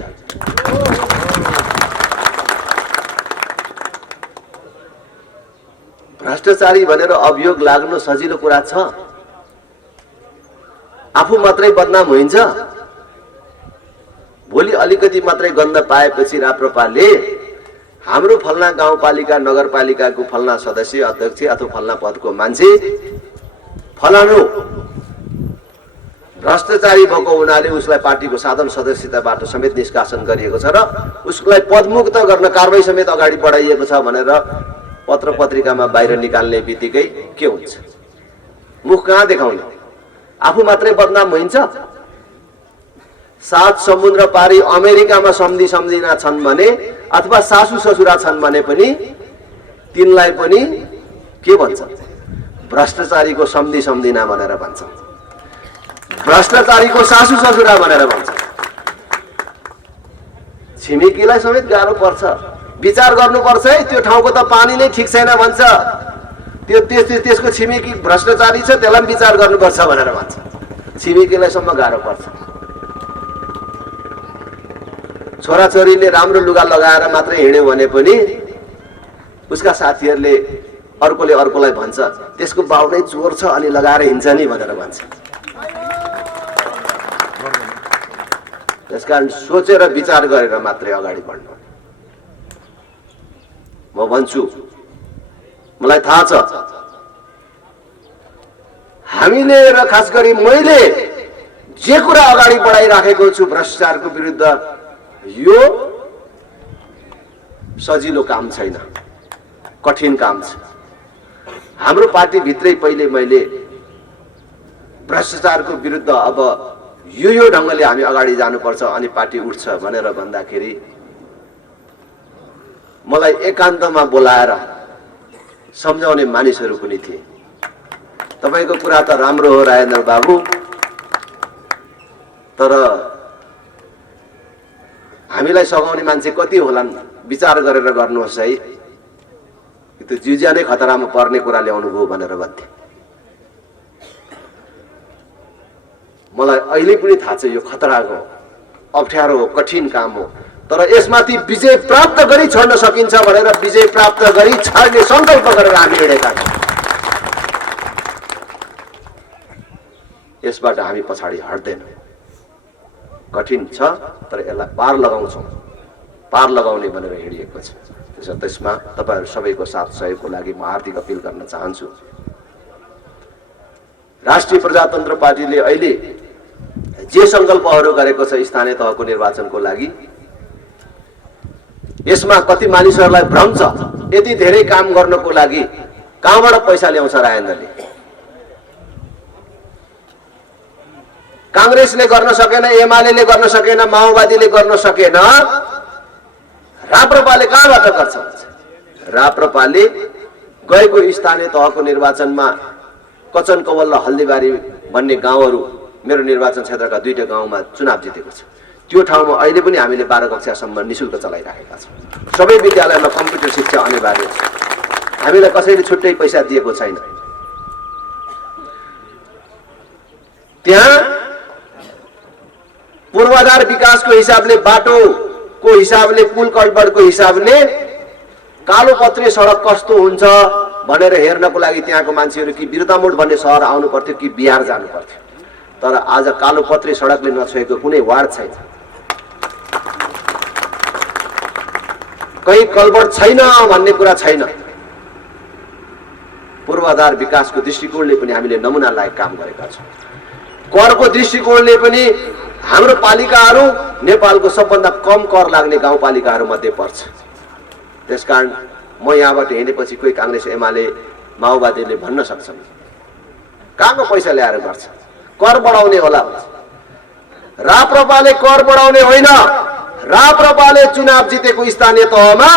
भ्रष्टाचारी भनेर अभियोग लाग्नु सजिलो कुरा छ? आफू मात्रै बदनाम हुन्छ? भोलि अलिकति मात्रै गन्ध पाएपछि राप्रपाले हाम्रो फल्ना गाउँपालिका नगरपालिकाको फल्ना सदस्य अध्यक्ष अथवा फल्ना पदको मान्छे फलानु भ्रष्टाचारी भएको हुनाले उसलाई पार्टीको साधारण सदस्यताबाट समेत निष्कासन गरिएको छ र उसलाई पदमुक्त गर्न कारबाही समेत अगाडि बढाइएको छ भनेर पत्र पत्रिकामा बाहिर निकाल्ने बित्तिकै के हुन्छ? मुख कहाँ देखाउने? आफू मात्रै बदनाम हुन्छ? 7 समुद्र पारी अमेरिकामा सम्झिना छन् भने अथवा सासू ससुरा छन् भने पनि तिनलाई पनि के भन्छ? भ्रष्टाचारीको सम्झिना भनेर भन्छ, भ्रष्टाचारीको सासू ससुरा भनेर भन्छ। छिमेकीलाई समेत गाह्रो पर्छ, विचार गर्नुपर्छ है, त्यो ठाउँको त पानी नै ठिक छैन भन्छ, त्यसको छिमेकी भ्रष्टाचारी छ, त्यसलाई पनि विचार गर्नुपर्छ भनेर भन्छ। छिमेकीलाई सम्म गाह्रो पर्छ। छोराछोरीले राम्रो लुगा लगाएर मात्रै हिँड्यो भने पनि उसका साथीहरूले अर्कोले अर्कोलाई भन्छ त्यसको बाउ नै चोर छ अनि लगाएर हिँड्छ नि भनेर भन्छ। त्यसकारण सोचेर विचार गरेर मात्रै अगाडि बढ्नु। म भन्छु, मलाई थाहा छ हामीले र खास गरी मैले जे कुरा अगाडि बढाइराखेको छु भ्रष्टाचारको विरुद्ध, यो सजिलो काम छैन, कठिन काम छ। हाम्रो पार्टी भित्रै पहिले मैले भ्रष्टाचारको विरुद्ध अब यो ढङ्गले हामी अगाडि जानुपर्छ अनि पार्टी उठ्छ भनेर भन्दाखेरि मलाई एकान्तमा बोलाएर सम्झाउने मानिसहरू पनि थिए। तपाईको कुरा त राम्रो हो राजेन्द्र बाबु, तर हामीलाई सघाउने मान्छे कति होलान् विचार गरेर गर्नुहोस् है, त्यो जिउज्या नै खतरामा पर्ने कुरा ल्याउनु भयो भनेर भन्थे। मलाई अहिले पनि थाहा छ यो खतराको अप्ठ्यारो हो, कठिन काम हो, तर यसमाथि विजय प्राप्त गरी छोड्न सकिन्छ भनेर विजय प्राप्त गरी छाड्ने संकल्प गरेर हामी हिँडेका छौँ। यसबाट हामी पछाडि हट्दैनौँ। कठिन छ तर यसलाई पार लगाउँछौँ, पार लगाउने भनेर हिँडिएको छ। त्यसमा तपाईहरु सबैको साथ सहयोगको लागि म हार्दिक अपिल गर्न चाहन्छु। राष्ट्रिय प्रजातन्त्र पार्टीले अहिले जे संकल्पहरू गरेको छ स्थानीय तहको निर्वाचनको लागि, यसमा कति मानिसहरूलाई भ्रम छ यति धेरै काम गर्नको लागि कहाँबाट पैसा ल्याउँछ राजेन्द्रले? कांग्रेसले गर्न सकेन, एमालेले गर्न सकेन, माओवादीले गर्न सकेन, राप्रपाले कहाँबाट गर्छ? राप्रपाले गएको स्थानीय तहको निर्वाचनमा कचन कवल र हल्दीबारी भन्ने गाउँहरू मेरो निर्वाचन क्षेत्रका 2टा गाउँमा चुनाव जितेको छ। त्यो ठाउँमा अहिले पनि हामीले 12 कक्षासम्म निशुल्क चलाइराखेका छौँ। सबै विद्यालयमा कम्प्युटर शिक्षा अनिवार्य छ। हामीलाई कसैले छुट्टै पैसा दिएको छैन। त्यहाँ पूर्वाधार विकासको हिसाबले, बाटोको हिसाबले, पुल कल्भर्टको हिसाबले कालोपत्रे सडक कस्तो हुन्छ भनेर हेर्नको लागि त्यहाँको मान्छेहरू कि बिर्तामोड भन्ने सहर आउनु पर्थ्यो कि बिहार जानु पर्थ्यो। तर आज कालोपत्रे सडकले नछोएको कुनै वार्ड छैन, कहीँ कल्भर्ट छैन भन्ने कुरा छैन। पूर्वाधार विकासको दृष्टिकोणले पनि हामीले नमुना लायक काम गरेका छौँ। करको दृष्टिकोणले पनि हाम्रो पालिकाहरू नेपालको सबभन्दा कम कर लाग्ने गाउँपालिकाहरू मध्ये पर्छ। त्यसकारण म यहाँबाट हिँडेपछि कोही कांग्रेस एमाले माओवादीले भन्न सक्छन् कहाँको पैसा ल्याएर गर्छ, कर बढाउने होला भन्छ। राप्रपाले कर बढाउने होइन, राप्रपाले चुनाव जितेको स्थानीय तहमा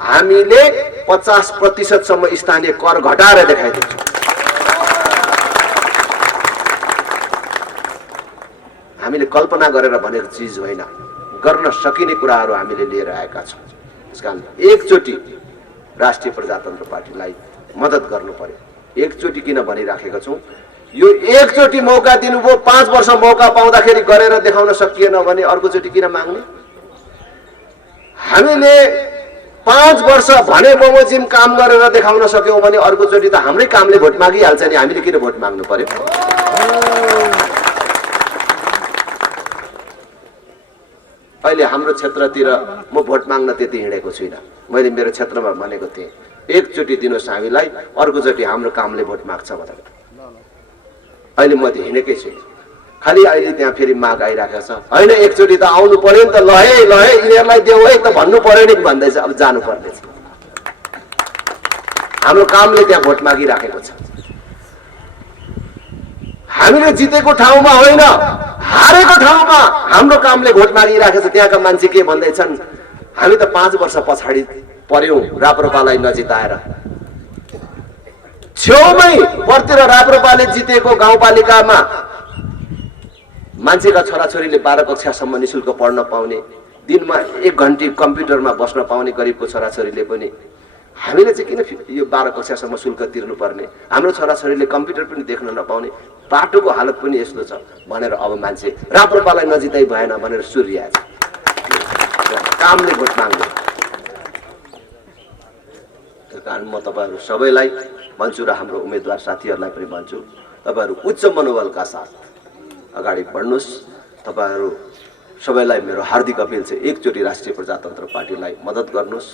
हामीले 50% सम्म स्थानीय कर घटाएर देखाइदिन्छौँ। हामीले कल्पना गरेर भनेको चिज होइन, गर्न सकिने कुराहरू हामीले लिएर आएका छौँ। त्यसकारण एकचोटि राष्ट्रिय प्रजातन्त्र पार्टीलाई मद्दत गर्नु पर्यो। एकचोटि किन भनिराखेका छौँ, यो एकचोटि मौका दिनुभयो, 5 वर्ष मौका पाउँदाखेरि गरेर देखाउन सकिएन भने अर्कोचोटि किन माग्ने? हामीले 5 वर्ष भने बमोजिम काम गरेर देखाउन सक्यौँ भने अर्कोचोटि त हाम्रै कामले भोट मागिहाल्छ नि, हामीले किन भोट माग्नु पर्यो? अहिले हाम्रो क्षेत्रतिर म भोट माग्न त्यति हिँडेको छुइनँ। मैले मेरो क्षेत्रमा भनेको थिएँ एकचोटि दिनुहोस् हामीलाई, अर्कोचोटि हाम्रो कामले भोट माग्छ भनेर। अहिले म त हिँडेकै छुइनँ, खालि अहिले त्यहाँ फेरि माग आइरहेको छ। होइन एकचोटि त आउनु पर्यो नि त, ल है यिनीहरूलाई देऊ है त भन्नु पर्यो नि भन्दैछ। अब जानु पर्नेछ, हाम्रो कामले त्यहाँ भोट मागिराखेको छ। हामीले जितेको ठाउँमा होइन, हारेको ठाउँमा हाम्रो कामले भोट मागिराखेको छ। त्यहाँका मान्छे के भन्दैछन्, हामी त 5 वर्ष पछाडि पर्यौं राप्रपालाई नजिताएर। छेउमै पर्तिर राप्रपाले जितेको गाउँपालिकामा मान्छेका छोराछोरीले 12 कक्षासम्म निशुल्क पढ्न पाउने, दिनमा 1 घण्टी कम्प्युटरमा बस्न पाउने गरिबको छोराछोरीले पनि हामीले चाहिँ किन यो 12 कक्षासम्म शुल्क तिर्नु पर्ने? हाम्रो छोराछोरीले कम्प्युटर पनि देख्न नपाउने, बाटोको हालत पनि यस्तो छ भनेर अब मान्छे राप्रपालाई नजिताइ भएन भनेर सुर्याएछ। कामले भोट माग्नु। त्यस कारण म तपाईहरु सबैलाई भन्छु र हाम्रो उम्मेदवार साथीहरुलाई पनि भन्छु, तपाईहरु उच्च मनोबलका साथ अगाडि बढ्नुस्। तपाईहरु सबैलाई मेरो हार्दिक अपील छ, एकचोटि राष्ट्रिय प्रजातन्त्र पार्टीलाई मद्दत गर्नुस्।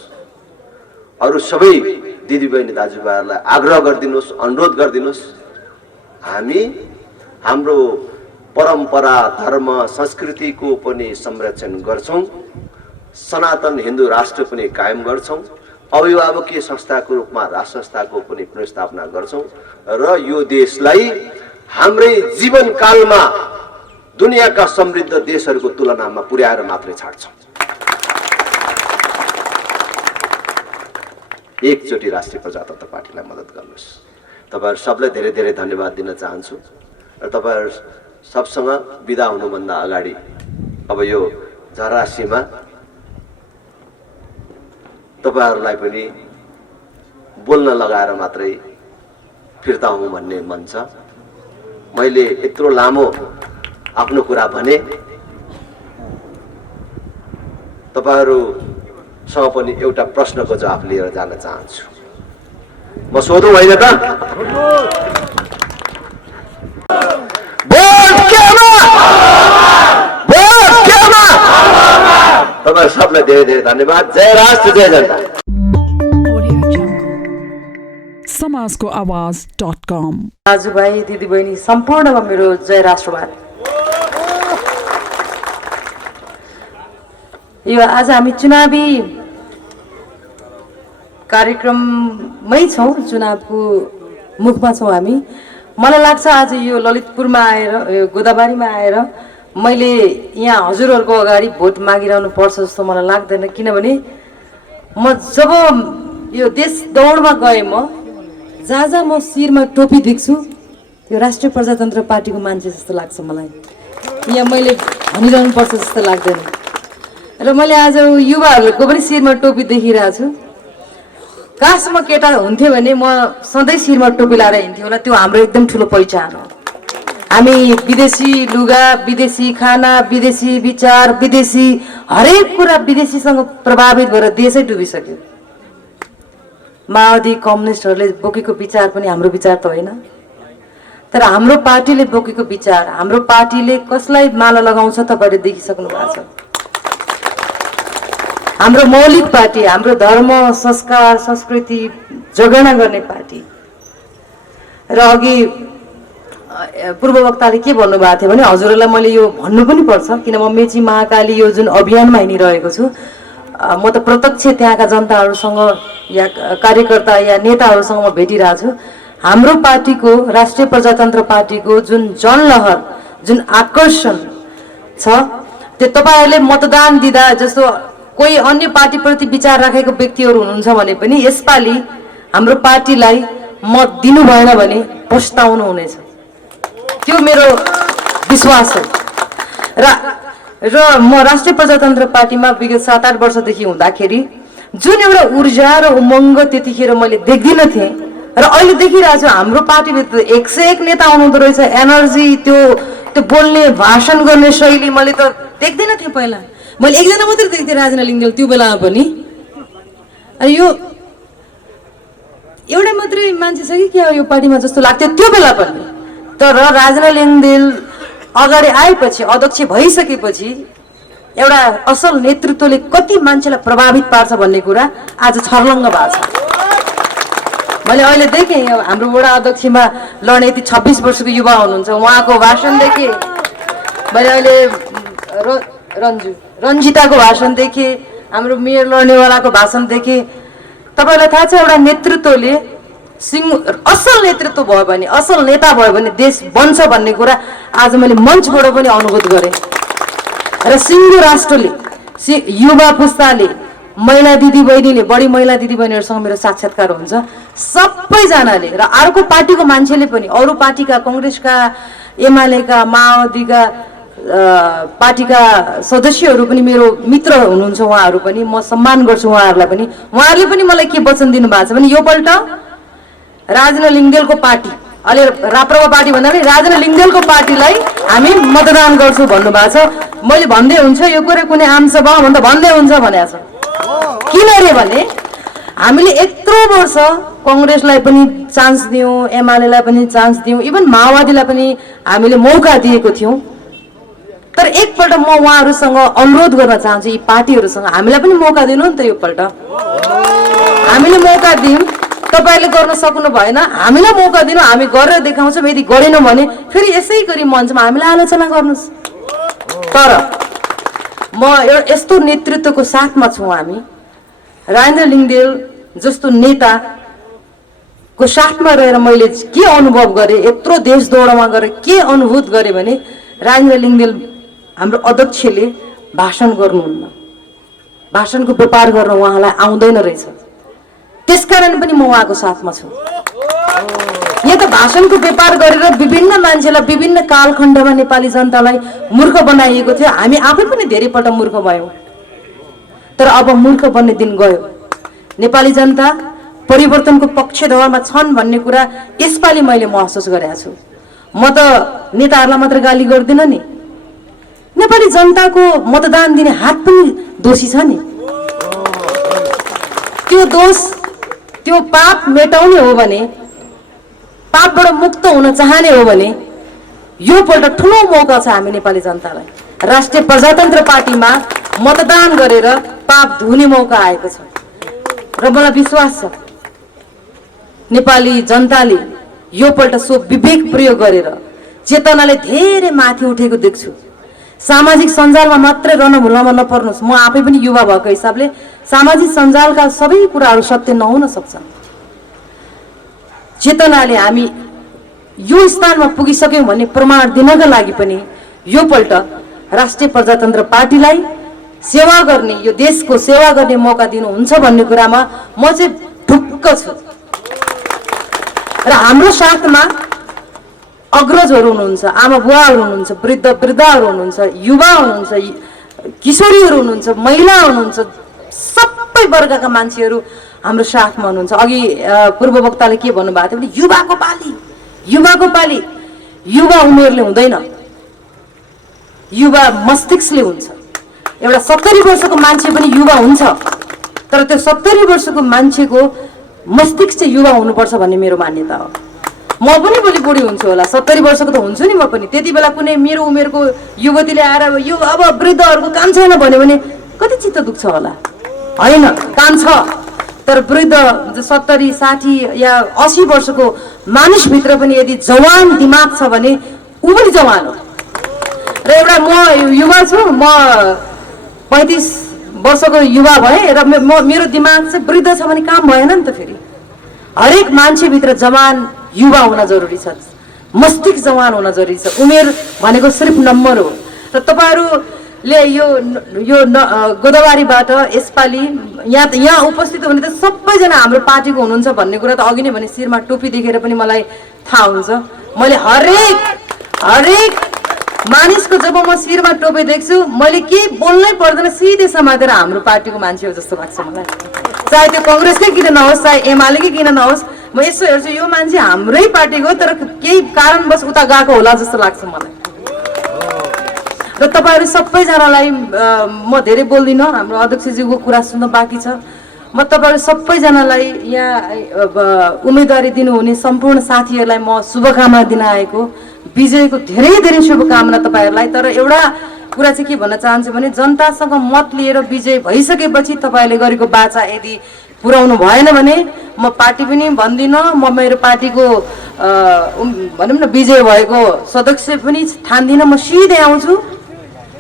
अरु सबै दिदीबहिनी दाजुभाइहरुलाई आग्रह गर्दिनुस्, अनुरोध गर्दिनुस्, हामी हाम्रो परम्परा धर्म संस्कृतिको पनि संरक्षण गर्छौं, सनातन हिन्दू राष्ट्र पनि कायम गर्छौं, अभिभावकीय संस्थाको रूपमा राष्ट्र संस्थाको पनि पुनर्स्थापना गर्छौं र यो देशलाई हाम्रै जीवनकालमा दुनियाका समृद्ध देशहरूको तुलनामा पुर्याएर मात्रै छाड्छौं। एकचोटि राष्ट्रिय प्रजातन्त्र पार्टीलाई मद्दत गर्नुस्। तपाईहरु सबलाई धेरै धेरै धन्यवाद दिन चाहन्छु र तपाईहरु सबसँग बिदा हुनुभन्दा अगाडि अब यो झरासीमा तपाईहरुलाई पनि बोल्न लगाएर मात्रै फिर्ता हुँ भन्ने मन छ। मैले यत्रो लामो आफ्नो कुरा भने, तपाईहरुसँग पनि एउटा प्रश्नको जवाफ लिएर जान चाहन्छु। म सोधौं होइन त? तपाईहरु सबलाई धेरै धेरै धन्यवाद। जय राष्ट्र, जय जनता। समाजको आवाज.com। दाजुभाइ दिदीबहिनी सम्पूर्णमा मेरो जय राष्ट्रवाद। यो आज हामी चुनावी कार्यक्रममै छौं, चुनावको मुखमा छौं हामी। मलाई लाग्छ आज यो ललितपुरमा आएर, यो गोदाबारीमा आएर मैले यहाँ हजुरहरूको अगाडि भोट मागिरहनु पर्छ जस्तो मलाई लाग्दैन। किनभने म जब यो देश दौडमा गएँ, म जहाँ जहाँ म शिरमा टोपी देख्छु त्यो राष्ट्रिय प्रजातन्त्र पार्टीको मान्छे जस्तो लाग्छ मलाई। यहाँ मैले भनिरहनु पर्छ जस्तो लाग्दैन। र मैले आज युवाहरूको पनि शिरमा टोपी देखिरहेको छु। काश म केटा हुन्थ्यो भने म सधैँ शिरमा टोपी लाएर हिँड्थ्यो होला। त्यो हाम्रो एकदम ठुलो पहिचान हो। हामी विदेशी लुगा, विदेशी खाना, विदेशी विचार, विदेशी हरेक कुरा विदेशीसँग प्रभावित भएर देशै डुबिसक्यो। माओवादी कम्युनिस्टहरूले बोकेको विचार पनि हाम्रो विचार त होइन, तर हाम्रो पार्टीले बोकेको विचार, हाम्रो पार्टीले कसलाई माला लगाउँछ तपाईले देखिसक्नु भएको छ। हाम्रो मौलिक पार्टी, हाम्रो धर्म संस्कार संस्कृति जगेर्ना गर्ने पार्टी। र अघि पूर्व वक्ताले के भन्नुभएको थियो भने हजुरहरूलाई मैले यो भन्नु पनि पर्छ, किन म मेची महाकाली यो जुन अभियानमा हिँडिरहेको छु, म त प्रत्यक्ष त्यहाँका जनताहरूसँग या कार्यकर्ता या नेताहरूसँग म भेटिरहेको छु। हाम्रो पार्टीको राष्ट्रिय प्रजातन्त्र पार्टीको जुन जनलहर, जुन आकर्षण छ, त्यो तपाईँहरूले मतदान दिँदा जस्तो कोही अन्य पार्टीप्रति विचार राखेको व्यक्तिहरू हुनुहुन्छ भने पनि यसपालि हाम्रो पार्टीलाई मत दिनु भएन भने पछुताउनु हुनेछ, त्यो मेरो विश्वास हो। र म राष्ट्रिय प्रजातन्त्र पार्टीमा विगत 7-8 वर्षदेखि हुँदाखेरि जुन एउटा ऊर्जा र उमङ्ग त्यतिखेर मैले देख्दिनँ थिएँ र अहिले देखिरहेको छु। हाम्रो पार्टीभित्र 101 नेता आउनुहुँदो रहेछ, एनर्जी, त्यो बोल्ने, भाषण गर्ने शैली मैले त देख्दिनँ थिएँ। पहिला मैले एकजना मात्रै देख्थेँ, राजना लिङ्गदेल, त्यो बेलामा पनि। अनि यो एउटै मात्रै मान्छे छ कि क्या यो पार्टीमा जस्तो लाग्थ्यो त्यो बेला पनि। तर राजना लिङ्गदेल अगाडि आएपछि, अध्यक्ष भइसकेपछि एउटा असल नेतृत्वले कति मान्छेलाई प्रभावित पार्छ भन्ने कुरा आज छर्लङ्ग भएको छ। मैले अहिले देखेँ हाम्रो वडा अध्यक्षमा लड्ने यति 26 वर्षको युवा हुनुहुन्छ, उहाँको भाषण देखेँ। मैले अहिले रन्जिताको भाषण देखेँ, हाम्रो मेयर लड्नेवालाको भाषण देखेँ। तपाईँलाई थाहा छ, एउटा नेतृत्वले असल नेतृत्व भयो भने, असल नेता भयो भने देश बन्छ भन्ने कुरा आज मैले मञ्चबाट पनि अनुभूत गरेँ। र सिङ्गो राष्ट्रले, युवा पुस्ताले, महिला दिदीबहिनीले, बढी महिला दिदीबहिनीहरूसँग मेरो साक्षात्कार हुन्छ, सबैजनाले र अर्को पार्टीको मान्छेले पनि, अरू पार्टीका, काङ्ग्रेसका, एमालेका, माओवादीका पार्टीका सदस्यहरू पनि मेरो मित्र हुनुहुन्छ, उहाँहरू पनि म सम्मान गर्छु उहाँहरूलाई पनि। उहाँहरूले पनि मलाई के वचन दिनुभएको छ भने योपल्ट राजना लिङ्गदेलको पार्टी, अहिले राप्रपा पार्टी भन्दा पनि राजना लिङ्गदेलको पार्टीलाई हामी मतदान गर्छौँ भन्नुभएको छ। मैले भन्दै हुन्छ यो कुरा कुनै आमसभा भन्दा भन्दै हुन्छ भनेको छ। किन अरे भने हामीले यत्रो वर्ष काङ्ग्रेसलाई पनि चान्स दियौँ, एमालेलाई पनि चान्स दियौँ, इभन माओवादीलाई पनि हामीले मौका दिएको थियौँ। तर एकपल्ट म उहाँहरूसँग अनुरोध गर्न चाहन्छु, यी पार्टीहरूसँग हामीलाई पनि मौका दिनु नि त। योपल्ट हामीले मौका दियौँ, तपाईँहरूले गर्न सक्नु भएन, हामीलाई मौका दिनु, हामी गरेर देखाउँछौँ। यदि गरेनौँ भने फेरि यसै गरी मञ्चमा हामीलाई आलोचना गर्नुहोस्। तर म एउटा यस्तो नेतृत्वको साथमा छु, हामी राजेन्द्र लिङ्गदेल जस्तो नेताको साथमा रहेर मैले के अनुभव गरेँ, यत्रो देश दौडमा गरेर के अनुभूत गरेँ भने राजेन्द्र लिङ्गदेल हाम्रो अध्यक्षले भाषण गर्नुहुन्न, भाषणको व्यापार गर्न उहाँलाई आउँदैन रहेछ। त्यसकारण पनि म उहाँको साथमा छु। यहाँ त भाषणको व्यापार गरेर विभिन्न मान्छेलाई विभिन्न कालखण्डमा नेपाली जनतालाई मूर्ख बनाइएको थियो। हामी आफै पनि धेरैपल्ट मूर्ख भयौँ, तर अब मूर्ख बन्ने दिन गयो। नेपाली जनता परिवर्तनको पक्षधरमा छन् भन्ने कुरा यसपालि मैले महसुस गरेको छु। म त नेताहरूलाई मात्र गाली गर्दिनँ नि, नेपाली जनताको मतदान दिने हात पनि दोषी छ नि। त्यो दोष, त्यो पाप मेटाउने हो भने, पापबाट मुक्त हुन चाहने हो भने योपल्ट ठुलो मौका छ हामी नेपाली जनतालाई। राष्ट्रिय प्रजातन्त्र पार्टीमा मतदान गरेर पाप धुने मौका आएको छ र मलाई विश्वास छ नेपाली जनताले योपल्ट सो विवेक प्रयोग गरेर चेतनाले धेरै माथि उठेको देख्छु। सामाजिक सञ्जालमा मात्रै रणभूलमा नपर्नुहोस्। म आफै पनि युवा भएको हिसाबले सामाजिक सञ्जालका सबै कुराहरू सत्य नहुन सक्छन्। चेतनाले हामी यो स्थानमा पुगिसक्यौँ भन्ने प्रमाण दिनका लागि पनि योपल्ट राष्ट्रिय प्रजातन्त्र पार्टीलाई सेवा गर्ने, यो देशको सेवा गर्ने मौका दिनुहुन्छ भन्ने कुरामा म चाहिँ ढुक्क छु। र हाम्रो साथमा अग्रजहरू हुनुहुन्छ, आमा बुवाहरू हुनुहुन्छ, वृद्ध वृद्धाहरू हुनुहुन्छ, युवा हुनुहुन्छ, किशोरीहरू हुनुहुन्छ, महिला हुनुहुन्छ, सबै वर्गका मान्छेहरू हाम्रो साथमा हुनुहुन्छ। अघि पूर्व वक्ताले के भन्नुभएको थियो भने युवाको पाली, युवाको पाली। युवा उमेरले हुँदैन, युवा मस्तिष्कले हुन्छ। एउटा 70 वर्षको मान्छे पनि युवा हुन्छ, तर त्यो 70 वर्षको मान्छेको मस्तिष्क चाहिँ युवा हुनुपर्छ भन्ने मेरो मान्यता हो। म पनि भोलि बुढी हुन्छु होला, 70 वर्षको त हुन्छु नि म पनि। त्यति बेला कुनै मेरो उमेरको युवतीले आएर यो अब वृद्धहरूको काम छैन भन्यो भने कति चित्त दुख्छ होला? होइन, काम छ, तर वृद्ध 70, 60 या 80 वर्षको मानिसभित्र पनि यदि जवान दिमाग छ भने ऊ पनि जवान हो। र एउटा म युवा छु, म 35 वर्षको युवा भएँ र मेरो दिमाग चाहिँ वृद्ध छ भने काम भएन नि त। फेरि हरेक मान्छेभित्र जवान युवा हुन जरुरी छ, मस्तिष्क जवान हुन जरुरी छ। उमेर भनेको सिर्फ नम्बर हो। र तपाईँहरूले यो गोदावरीबाट यसपालि यहाँ उपस्थित हुने त सबैजना हाम्रो पार्टीको हुनुहुन्छ भन्ने कुरा त अघि नै भने, शिरमा टोपी देखेर पनि मलाई थाहा हुन्छ। मैले हरेक मानिसको जब म शिरमा टोपी देख्छु मैले केही बोल्नै पर्दैन, सिधै समातेर हाम्रो पार्टीको मान्छे हो जस्तो लाग्छ मलाई। चाहे त्यो कङ्ग्रेसकै किन नहोस्, चाहे एमालेकै किन नहोस्, म यसो हेर्छु यो मान्छे हाम्रै पार्टीको तर केही कारणवश उता गएको होला जस्तो लाग्छ मलाई। र तपाईँहरू सबैजनालाई म धेरै बोल्दिनँ, हाम्रो अध्यक्षज्यूको कुरा सुन्न बाँकी छ। म तपाईँहरू सबैजनालाई यहाँ उम्मेदवारी दिनुहुने सम्पूर्ण साथीहरूलाई म शुभकामना दिन आएको, विजयको धेरै धेरै शुभकामना तपाईँहरूलाई। तर एउटा कुरा चाहिँ के भन्न चाहन्छु भने, जनतासँग मत लिएर विजय भइसकेपछि तपाईँहरूले गरेको बाचा यदि पुर्याउनु भएन भने म पार्टी पनि भन्दिनँ, म मेरो पार्टीको भनौँ न विजय भएको सदस्य पनि ठान्दिनँ। म सिधै आउँछु,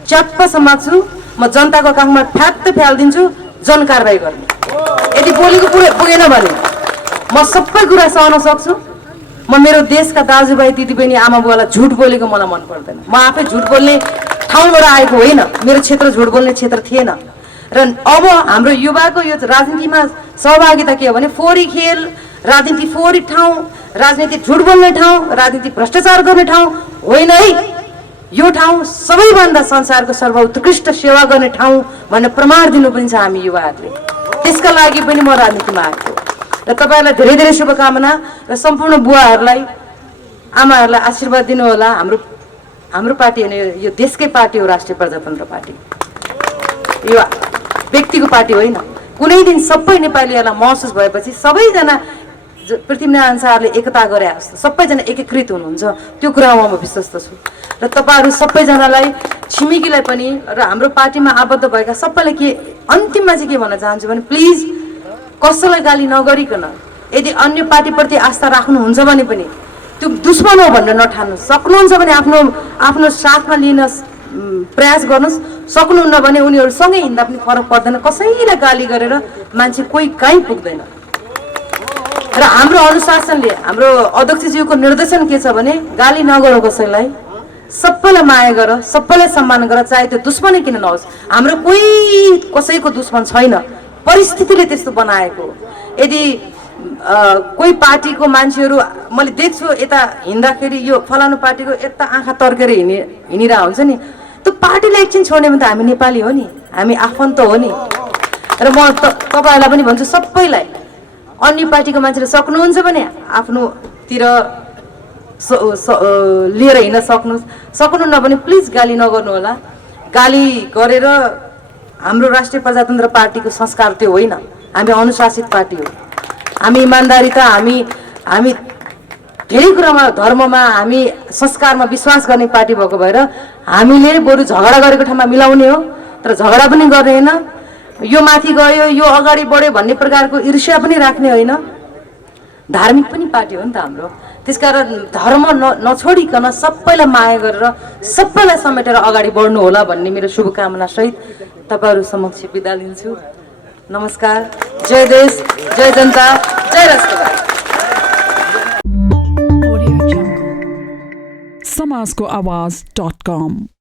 च्याप्प समात्छु, म जनताको काखमा फ्यात्त फ्यालिदिन्छु, जनकारबाही गर्ने। यदि बोलेको कुरा पुगेन भने म सबै कुरा सहन सक्छु। म मेरो देशका दाजुभाइ दिदीबहिनी आमा बुवालाई झुट बोलेको मलाई मन पर्दैन। म आफै झुट बोल्ने ठाउँबाट आएको होइन, मेरो क्षेत्र झुट बोल्ने क्षेत्र थिएन। र अब हाम्रो युवाको यो राजनीतिमा सहभागिता के हो भने, फोहोरी खेल, राजनीति फोहोरी ठाउँ, राजनीति झुट बोल्ने ठाउँ, राजनीति भ्रष्टाचार गर्ने ठाउँ होइन है। यो ठाउँ सबैभन्दा संसारको सर्वोत्कृष्ट सेवा गर्ने ठाउँ भनेर प्रमाण दिनु पनि छ हामी युवाहरूले। त्यसका लागि पनि म राजनीतिमा आएको। र तपाईँहरूलाई धेरै धेरै शुभकामना र सम्पूर्ण बुवाहरूलाई आमाहरूलाई आशीर्वाद दिनुहोला। हाम्रो पार्टी होइन, यो देशकै पार्टी हो, राष्ट्रिय प्रजातन्त्र पार्टी। यो व्यक्तिको पार्टी होइन। कुनै दिन सबै नेपालीहरूलाई महसुस भएपछि सबैजना पृथ्वीनारायण शाहले एकता गरे जस्तो सबैजना एकीकृत हुनुहुन्छ, त्यो कुरामा म विश्वस्त छु। र तपाईँहरू सबैजनालाई, छिमेकीलाई पनि र हाम्रो पार्टीमा आबद्ध भएका सबैलाई के अन्तिममा चाहिँ के भन्न चाहन्छु भने, प्लिज कसैलाई गाली नगरिकन, यदि अन्य पार्टीप्रति आस्था राख्नुहुन्छ भने पनि त्यो दुश्मन हो भनेर नठान्नु। सक्नुहुन्छ भने आफ्नो साथमा लिन प्रयास गर्नुहोस्, सक्नुहुन्न भने उनीहरूसँगै हिँड्दा पनि फरक पर्दैन। कसैलाई गाली गरेर मान्छे कोही कहीँ पुग्दैन। र हाम्रो अनुशासनले, हाम्रो अध्यक्षज्यूको निर्देशन के छ भने, गाली नगर कसैलाई, सबैलाई माया गर, सबैलाई सम्मान गर, चाहे त्यो दुश्मनै किन नहोस्। हाम्रो कोही कसैको दुश्मन छैन, परिस्थितिले त्यस्तो बनाएको। यदि कोही पार्टीको मान्छेहरू मैले देख्छु यता हिँड्दाखेरि यो फलानु पार्टीको यता आँखा तर्केर हिँडिरहेको हुन्छ नि, त्यो पार्टीलाई एकछिन छोड्ने भने त हामी नेपाली हो नि, हामी आफन्त हो नि। र म तपाईँहरूलाई पनि भन्छु, सबैलाई अन्य पार्टीको मान्छेले सक्नुहुन्छ भने आफ्नोतिर लिएर हिँड्न सक्नुहुन्न भने प्लिज गाली नगर्नु होला। गाली गरेर हाम्रो राष्ट्रिय प्रजातन्त्र पार्टीको संस्कार त्यो होइन। हामी अनुशासित पार्टी हो, हामी इमान्दारिता, हामी धेरै कुरामा, धर्ममा, हामी संस्कारमा विश्वास गर्ने पार्टी भएको भएर हामीले बरु झगडा गरेको ठाउँमा मिलाउने हो, तर झगडा पनि गर्ने होइन। यो माथि गयो, यो अगाडि बढ्यो भन्ने प्रकारको ईर्ष्या पनि राख्ने होइन। धार्मिक पनि पार्टी हो नि त हाम्रो। त्यसकारण धर्म नछोडिकन सबैलाई माया गरेर सबैलाई समेटेर अगाडि बढ्नु होला भन्ने मेरो शुभकामना सहित तपाईँहरू समक्ष बिदा लिन्छु। नमस्कार। जय देश, जय जनता, जय राष्ट्रवादी। समाजको आवाज.com